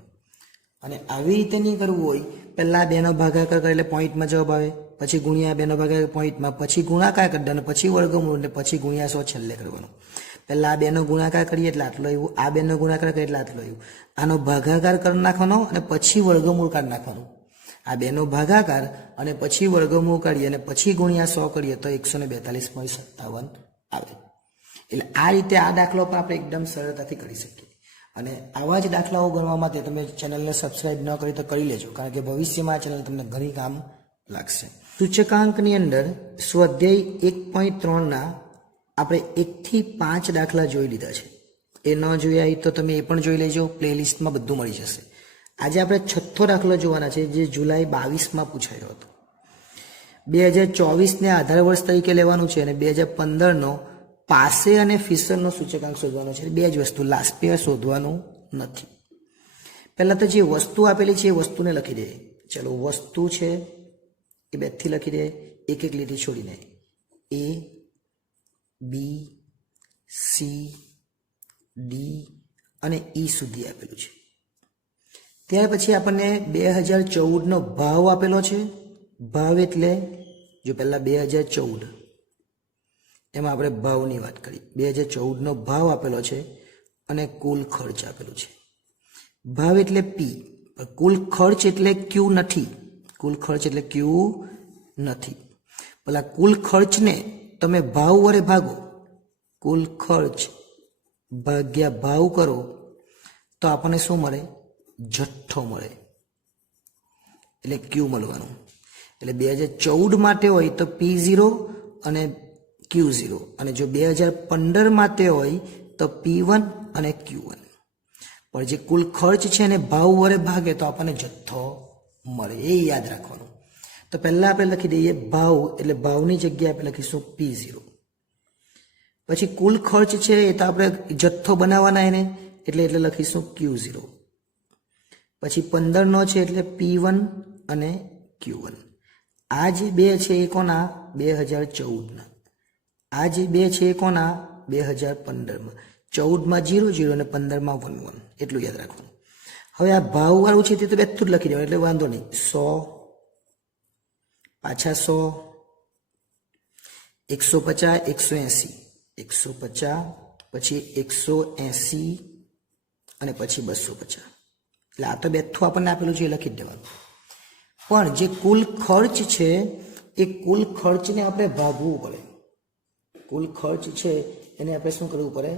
અને આવી રીતે નહીં કરવું હોય, પહેલા બેનો ભાગાકાર કરે એટલે પોઈન્ટમાં જવાબ આવે, પછી ગુણ્યા બેનો ભાગાકાર પોઈન્ટમાં, પછી ગુણાકાર કરી દેવાનો, પછી વર્ગમૂળ ને પછી ગુણ્યા 100 છેલ્લે કરવાનો. પહેલા આ બેનો ગુણાકાર કરીએ એટલે આટલો આવ્યું, આ બેનો ગુણાકાર કરીએ એટલે આટલો આવ્યું. આનો ભાગાકાર કરી નાખવાનો અને પછી વર્ગમૂળ કાઢી નાખવાનું. આ બેનો ભાગાકાર અને પછી વર્ગમૂળ કાઢીએ અને પછી ગુણ્યા 100 કરીએ તો 142.57 આવે. એટલે આ રીતે આ દાખલો પણ આપણે એકદમ સરળતાથી કરી શકીએ. અને આવા જ દાખલાઓ ગણવા માટે તમે ચેનલને સબસ્ક્રાઇબ ન કરી તો કરી લેજો, કારણ કે ભવિષ્યમાં આ ચેનલ તમને ઘણી કામ લાગશે. સૂચકાંકની અંદર સ્વાધ્યાય 1.3ના આપણે 1 થી 5 દાખલા જોઈ લીધા છે. એ ન જોયા હોય તો તમે એ પણ જોઈ લેજો, પ્લેલિસ્ટમાં બધું મળી જશે. આજે આપણે 6થો દાખલો જોવાના છે, જે જુલાઈ 22માં પૂછાયો હતો. 2024ને આધાર વર્ષ તરીકે લેવાનું છે અને 2015નો પાસે અને ફિશરનો સૂચકાંક શોધવાનો છે. બે જ વસ્તુ, લાસ્ટ પેયર શોધવાનું નથી. પહેલા તો જે વસ્તુ આપેલી છે એ વસ્તુને લખી દે. ચલો વસ્તુ છે એ 2 થી લખી દે, એક એક લીટી છોડીને. A B C D અને E સુધી આપેલું છે. ત્યાર પછી આપણને 2014નો ભાવ આપેલો છે. ભાવ એટલે જો પહેલા 2014 એમાં આપણે ભાવની વાત કરી. 2014નો ભાવ આપેલો છે અને કુલ ખર્ચ આપેલું છે. ભાવ એટલે P, કુલ ખર્ચ એટલે Q નથી. કુલ ખર્ચ એટલે Q નથી. પેલા કુલ ખર્ચને તમે ભાવ વડે ભાગો, કુલ ખર્ચ ભાગ્યા ભાવ કરો તો આપણને શું મળે? જથ્થો મળે, એટલે Q મળવાનું. એટલે 2014 માટે હોય તો P0 અને Q0, અને જો 2015 માટે હોય તો P1 અને Q1. પણ જે કુલ ખર્ચ છે એને ભાવ વડે ભાગે તો આપણને જથ્થો મળે, એ યાદ રાખવાનું. તો પહેલા આપણે લખી દઈએ ભાવ, એટલે ભાવની જગ્યાએ આપણે લખીશું P0. પછી કુલ ખર્ચ છે એ તો આપણે જથ્થો બનાવવાના એને, એટલે લખીશું Q0. પછી 15નો છે એટલે P1 અને Q1. આ જે બે છે એ કોના? 2014ના. આ જે બે છે એ કોના? 2015માં. 14માં 00 અને 15માં 11, એટલું યાદ રાખવાનું. હવે આ ભાવ વાળું છે તે તો બેઠું જ લખી દેવાનું, એટલે વાંધો નહીં. 100, પાછા 100, 150, 180, 150, પછી 180 અને પછી 250. એટલે આ તો બેઠું આપણને આપેલું છે એ લખી જ દેવાનું. પણ જે કુલ ખર્ચ છે એ કુલ ખર્ચને આપણે ભાગવું પડે. કુલ ખર્ચ છે એને આપણે શું કરવું પડે?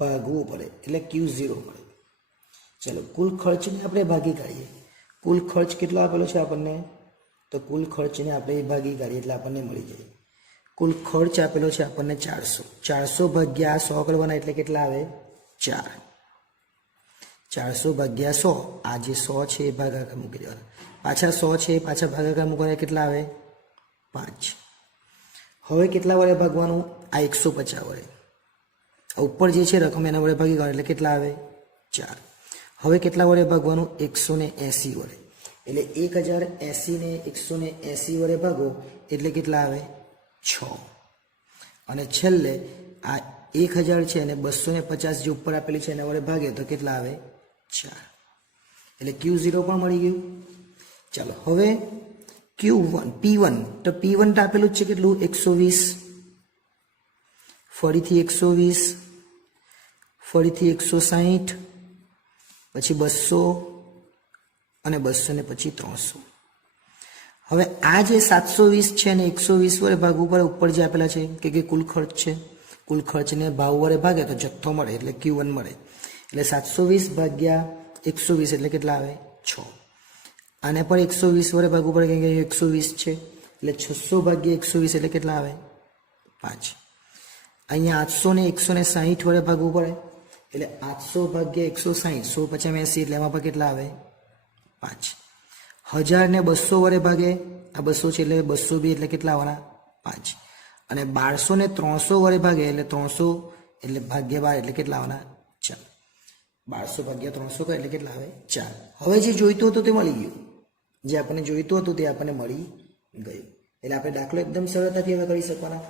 ભાગવું પડે, એટલે Q0 મળે. ચલો કુલ ખર્ચને આપણે ભાગી કાઢીએ. કુલ ખર્ચ કેટલો આપેલો છે આપણને? તો કુલ ખર્ચને આપણે ભાગી કાઢીએ એટલે આપણને મળી જાય. કુલ ખર્ચ આપેલો છે આપણને 400. 400 ભાગ્યા 100 કરવાના એટલે કેટલા આવે? 4. 400 ભાગ્યા 100, આ જે 100 છે એ ભાગાકાર મૂકી દેવાના. પાછા 100 છે એ પાછા ભાગાકાર મૂકવાના કેટલા આવે? 5. હવે કેટલા વડે ભાગવાનું? આ 150 વડે. ઉપર જે છે રકમ એના વડે ભાગી કાઢો એટલે કેટલા આવે? 4. હવે કેટલા વડે ભાગવાનું? 180 વડે. એટલે 1080 ને 180 વડે ભાગો એટલે કેટલા આવે? 6. અને છેલ્લે આ 1000 છે અને 250 જે ઉપર આપેલી છે એના વડે ભાગે તો કેટલા આવે? 4. એટલે Q0 પણ મળી ગયું. ચાલો હવે Q1 P1, તો P1 તો આપેલું જ છે કેટલું? 120, ફરીથી 120, ફરીથી 160, પછી 200 અને 200 ને પછી 300. હવે આ જે 720 છે ને 120 વડે ભાગવું પડે. ઉપર જે આપેલા છે કે કુલ ખર્ચ છે, કુલ ખર્ચને ભાવ વડે ભાગે તો જથ્થો મળે એટલે Q1 મળે. એટલે 720 ભાગ્યા 120 એટલે કેટલા આવે 6. આને પણ 120 વડે ભાગવું પડે કેમ કે 120 છે એટલે 600 ભાગ્યા 120 એટલે કેટલા આવે 5. અહીંયા 800 ને 160 વડે ભાગવું પડે એટલે 800 ભાગ્યા 160 100 50 80 એટલે એમાં પણ કેટલા આવે 5. 1000 ને 200 વડે ભાગે આ 200 છે એટલે 202 એટલે કેટલા આવવાના 5. અને 1200 ને 300 વડે ભાગે એટલે 300 એટલે ભાગ્યા 12 એટલે કેટલા આવવાના 4. 1200 ભાગ્યા 300 એટલે કેટલા આવે 4. હવે જે જોઈતું હતું તે મળી ગયું, જે આપણને જોઈતું હતું તે આપણને મળી ગયું. એટલે આપણે દાખલો એકદમ સરળતાથી હવે કરી શકવાના.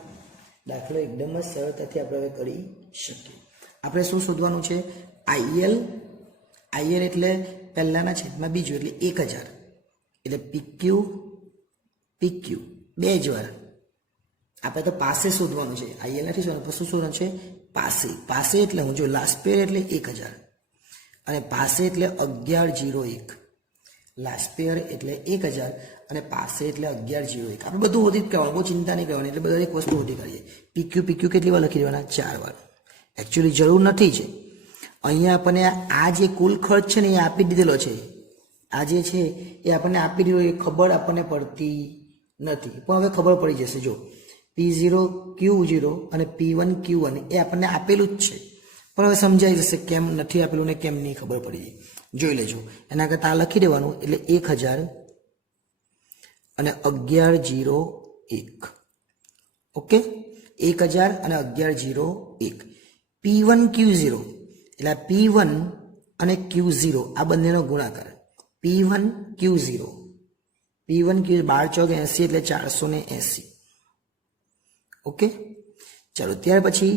દાખલો એકદમ જ સરળતાથી આપણે હવે કરી શકીએ. આપણે શું શોધવાનું છે IL. IL એટલે પહેલાના છેદમાં બીજું એટલે 1000 એટલે PQ 2 જ વાર. આપણે તો પાસે શોધવાનું છે, IL નથી શોધવાનું, શું શોધવાનું છે પાસે એટલે હું જો લાસ્ટ પેર એટલે 1000 અને પાસે એટલે 1101. લાસ્ટ પેર એટલે 1000 અને પાસે એટલે 1101. આપણે બધું શોધી જ કરવાનું, બહુ ચિંતા નહીં કરવાની. એટલે દરેક વસ્તુ શોધી કાઢીએ. PQ કેટલી વાર લખી દેવાના 4 વાર. એકચ્યુઅલી જરૂર નથી છે. અહીંયા આપણને આ જે કુલ ખર્ચ છે ને એ આપી દીધેલો છે. આ જે છે એ આપણને આપી દીધો, એ ખબર આપણને પડતી નથી, પણ હવે ખબર પડી જશે. જો P0 Q0 અને P1 Q1 એ આપણને આપેલું જ છે, પણ હવે સમજાઈ જશે કેમ નથી આપેલું ને કેમ નહીં ખબર પડી જાય. જોઈ લેજો. એના કરતાં આ લખી દેવાનું એટલે 1000 અને 1101. ઓકે, 1000 અને 1101. P1 Q0 એટલે P1 અને Q0 આ બંનેનો ગુણાકાર. P1 Q0 12 ચોક 80 એટલે 480. ઓકે, ચાલો ત્યાર પછી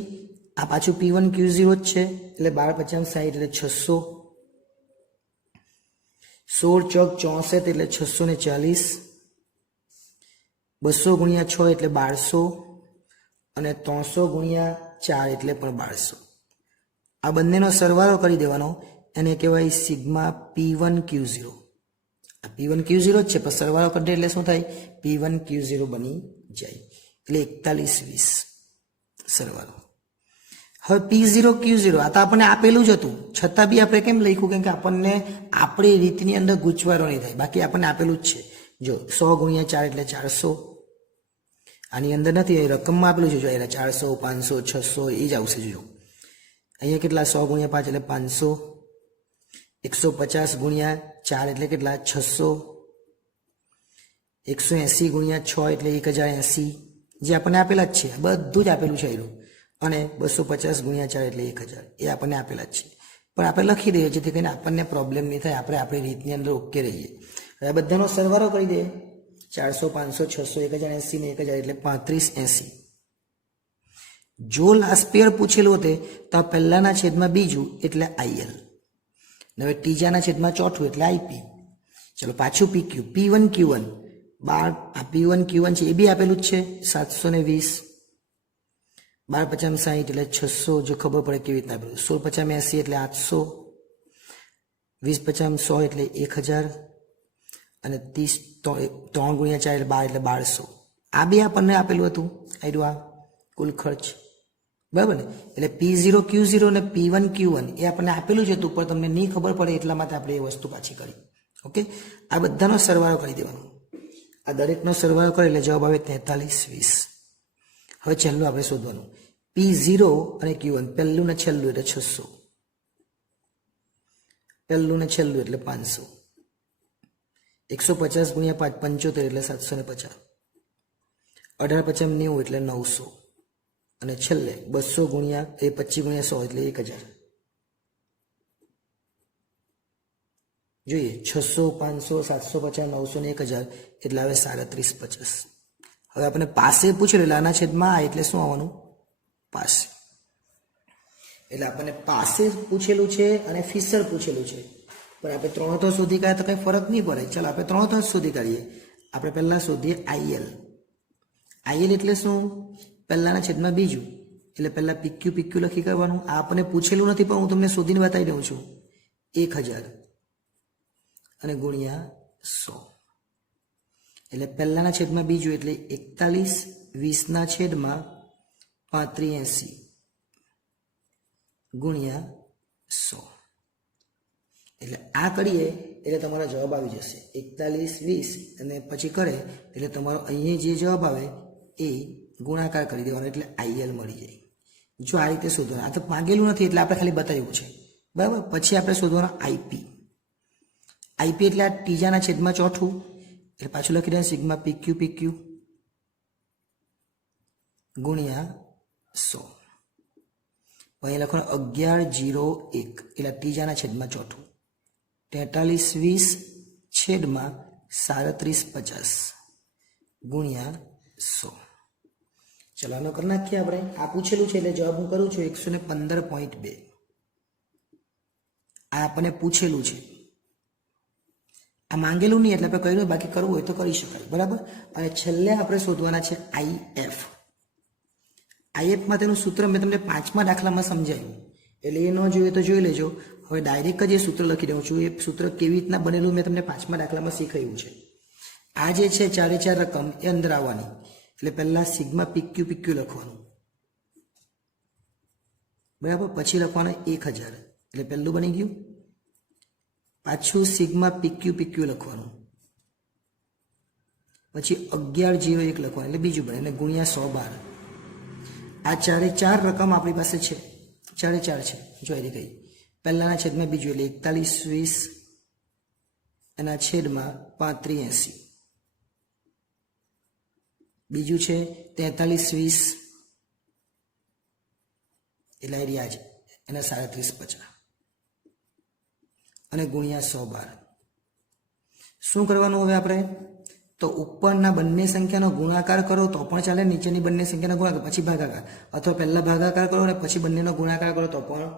આ પાછું P1 Q0 જ છે એટલે 12 50 60 એટલે 600. 16 ચોક 64 એટલે 640. 200 ગુણ્યા 6 એટલે 1200 અને 300 ગુણ્યા 4 એટલે પણ 1200. આ બંનેનો સરવાળો કરી દેવાનો, એને કહેવાય સિગ્મા P1 Q0. આ P1 Q0 જ છે, પણ સરવાળો કરી દે એટલે શું થાય P1 Q0 બની જાય એટલે 4120 સરવાળો. હવે P0 Q0 આ તો આપણને આપેલું જ હતું, છતાં બી આપણે કેમ લખ્યું કેમ કે આપણને આપણી રીતની અંદર ગૂંચવારો નહીં થાય. બાકી આપણને આપેલું જ છે. જો 100 ગુણ્યા 4 એટલે 400. આની અંદર નથી, રકમમાં આપેલું છે. જો એટલે 400 500 600 એ જ આવશે. જો અહીંયા કેટલા 100 ગુણ્યા 5 એટલે 500. 150 ગુણ્યા 4 એટલે કેટલા 600. 180 ગુણ્યા 6 એટલે 1080. જે આપણને આપેલા જ છે, બધું જ આપેલું છે એનું. અને 250 ગુણ્યા 4 એટલે 1000 એ આપણને આપેલા જ છે, પણ આપણે લખી દઈએ જેથી કરીને આપણને પ્રોબ્લેમ નહીં થાય, આપણે આપણી રીતની અંદર ઓકે રહીએ. હવે બધાનો સરવાળો કરી દઈએ. 400 500 600 1080 ને 1000 એટલે 3580. જો લાસ્ટ પેર પૂછેલું હોતે તો આ પહેલાના છેદમાં બીજું એટલે IL, હવે ત્રીજાના છેદમાં ચોથું એટલે IP. ચલો પાછું PQ P1 Q1 આ P1 Q1 છે એ બી આપેલું જ છે 720. 12 50 60 એટલે 600. જો ખબર પડે કેવી રીતના આપેલું. 16 50 80 એટલે 800. 20 50 100 એટલે 1000 અને 30 3 ગુણ્યા 4 એટલે 12 એટલે 1200. આ બી આપણને આપેલું હતું. આયરું આ કુલ ખર્ચ, બરાબર ને. એટલે P0 Q0 અને P1 Q1 એ આપણને આપેલું જ હતું, પણ તમને નહીં ખબર પડે એટલા માટે આપણે એ વસ્તુ પાછી કરી. ઓકે, આ બધાનો સરવાળો કરી દેવાનો. આ દરેકનો સરવાળો કરે એટલે જવાબ આવે 4320. હવે છેલ્લું આપણે શોધવાનું P0 અને Q1, પહેલું ને છેલ્લું એટલે 600. પહેલું ને છેલ્લું એટલે 500. 150 ગુણ્યા 5 75 એટલે 750. 18 50 90 એટલે 900 અને છેલ્લે 200 ગુણ્યા 25 ગુણ્યા 100 એટલે 1000. જોઈએ 600 500 750 900 ને 1000 એટલે આવે 3750. હવે આપણે પાસે પૂછેલું એટલે આના છેદમાં આ એટલે શું આવવાનું પાસે. એટલે આપણને પાસે પૂછેલું છે અને ફિશર પૂછેલું છે, પણ આપણે ત્રણો તો શોધી કાઢ્યા તો કંઈ ફરક નહીં પડે. ચાલો આપણે ત્રણો તો શોધી કાઢીએ. આપણે પહેલાં શોધીએ IL. IL એટલે શું પહેલાના છેદમાં બીજું એટલે પહેલાં PQ લખી કરવાનું. આ આપણને પૂછેલું નથી, પણ હું તમને શોધીને બતાવી દઉં છું. 1000 અને ગુણ્યા 100 એટલે પહેલાના છેદમાં બીજું એટલે 4120 છેદમાં 3580 ગુણ્યા 100 એટલે આ કરીએ એટલે તમારો જવાબ આવી જશે 41 20 અને પછી કરે એટલે તમારો અહીંયા જે જવાબ આવે એ ગુણાકાર કરી દેવાનો એટલે IL મળી જાય. જો આ રીતે શોધવાનું, આ તો માંગેલું નથી એટલે આપણે ખાલી બતાવ્યું છે બરાબર. પછી આપણે શોધવાનું IP. IP એટલે આ ત્રીજાના છેદમાં ચોથું એટલે પાછું લખી દે સિગ્મા PQ ગુણ્યા 100. અહીંયા લખવાનું 1101 એટલે ત્રીજાના છેદમાં ચોથું 43 20 છેદમાં 3750 ગુણ્યા 100. ચલો આનો કરી નાખીએ આપણે. આ પૂછેલું છે એટલે જવાબ હું કરું છું 115.2. આ આપણને પૂછેલું છે, આ માંગેલું નહીં એટલે આપણે કર્યું, બાકી કરવું હોય તો કરી શકાય બરાબર. અને છેલ્લે આપણે શોધવાના છે IF. IF માં તેનું સૂત્ર મેં તમને 5મા દાખલામાં સમજાવ્યું એટલે એ ન જોઈએ તો જોઈ લેજો. હવે ડાયરેક્ટ જ એ સૂત્ર લખી દઉં છું. એ સૂત્ર કેવી રીતના બનેલું મેં તમને 5મા દાખલામાં શીખવ્યું છે. આ જે છે ચારે ચાર રકમ એ અંદર આવવાની એટલે પહેલા સિગ્મા PQ લખવાનું બરાબર. પછી લખવાનું 1000 એટલે પહેલું બની ગયું. પાછું સિગ્મા PQ લખવાનું, પછી 1101 લખવાનું એટલે બીજું બને એટલે ગુણ્યા 112. આ ચારે ચાર રકમ આપણી પાસે છે, ચારે ચાર છે જોઈ રહી ગઈ. પહેલાના છેદમાં બીજું એટલે 41 20 એના છેદમાં 3580. બીજું છે 43 20 એટલે રહ્યા છે એના 3750 અને ગુણ્યા 112. શું કરવાનું હવે આપણે? તો ઉપરના બંને સંખ્યાનો ગુણાકાર કરો તો પણ ચાલે, નીચેની બંને સંખ્યાનો ગુણાકાર પછી ભાગાકાર, અથવા પહેલા ભાગાકાર કરો અને પછી બંનેનો ગુણાકાર કરો તો પણ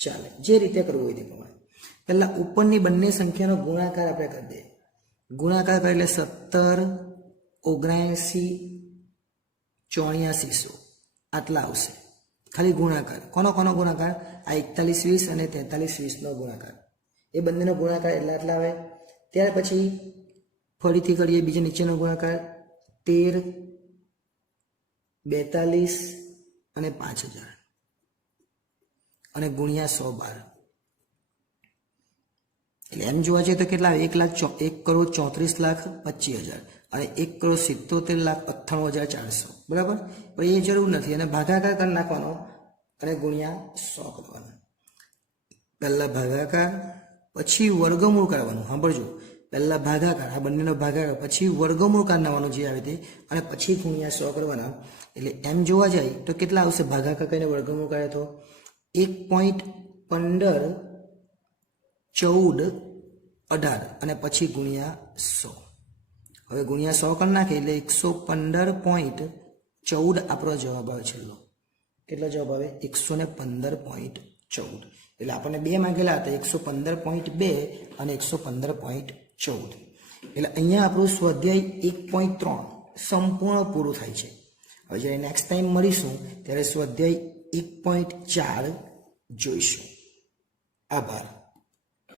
ચાલે, જે રીતે કરવું હોય તે પ્રમાણે. પહેલા ઉપરની બંને સંખ્યાનો ગુણાકાર આપણે કરી દઈએ. ગુણાકાર કરીએ એટલે 17 79 8400 આટલા આવશે. ખાલી ગુણાકાર. કોનો ગુણાકાર? આ 41 20 અને 43 20 નો ગુણાકાર. એ બંનેનો ગુણાકાર એટલા આવે. ત્યાર પછી ફરીથી કરીએ બીજા નીચેનો ગુણાકાર 13 42 અને 5000 અને ગુણ્યા 112. એટલે એમ જોવા જઈએ તો કેટલા આવે? 1,34,25,000 અને 1,77,98,400 બરાબર. પણ એ જરૂર નથી અને ભાગાકાર કરી નાખવાનો અને ગુણ્યા 100 કરવાનો. પહેલા ભાગાકાર પછી વર્ગમૂળ કરવાનું. સાંભળજો, પહેલા ભાગાકાર, આ બંનેનો ભાગાકાર, પછી વર્ગમૂળ કરવાનો જે આવે તે, અને પછી ગુણ્યા 100 કરવાના. એટલે એમ જોવા જાય તો કેટલા આવશે? ભાગાકાર કરીને વર્ગમૂળ કરે તો 1.15 14 18 અને પછી ગુણ્યા 100. હવે ગુણ્યા 100 કરી નાખે એટલે 115.14 આપણો જવાબ આવે છેલ્લો. કેટલો જવાબ આવે? 115.14. એટલે આપણને બે માંગેલા હતા, 115.2 અને 115.14. એટલે અહીંયા આપણું સ્વાધ્યાય 1.3 સંપૂર્ણ પૂરું થાય છે. હવે જ્યારે નેક્સ્ટ ટાઈમ મળીશું ત્યારે સ્વાધ્યાય 1.4 જોઈશું. આભાર.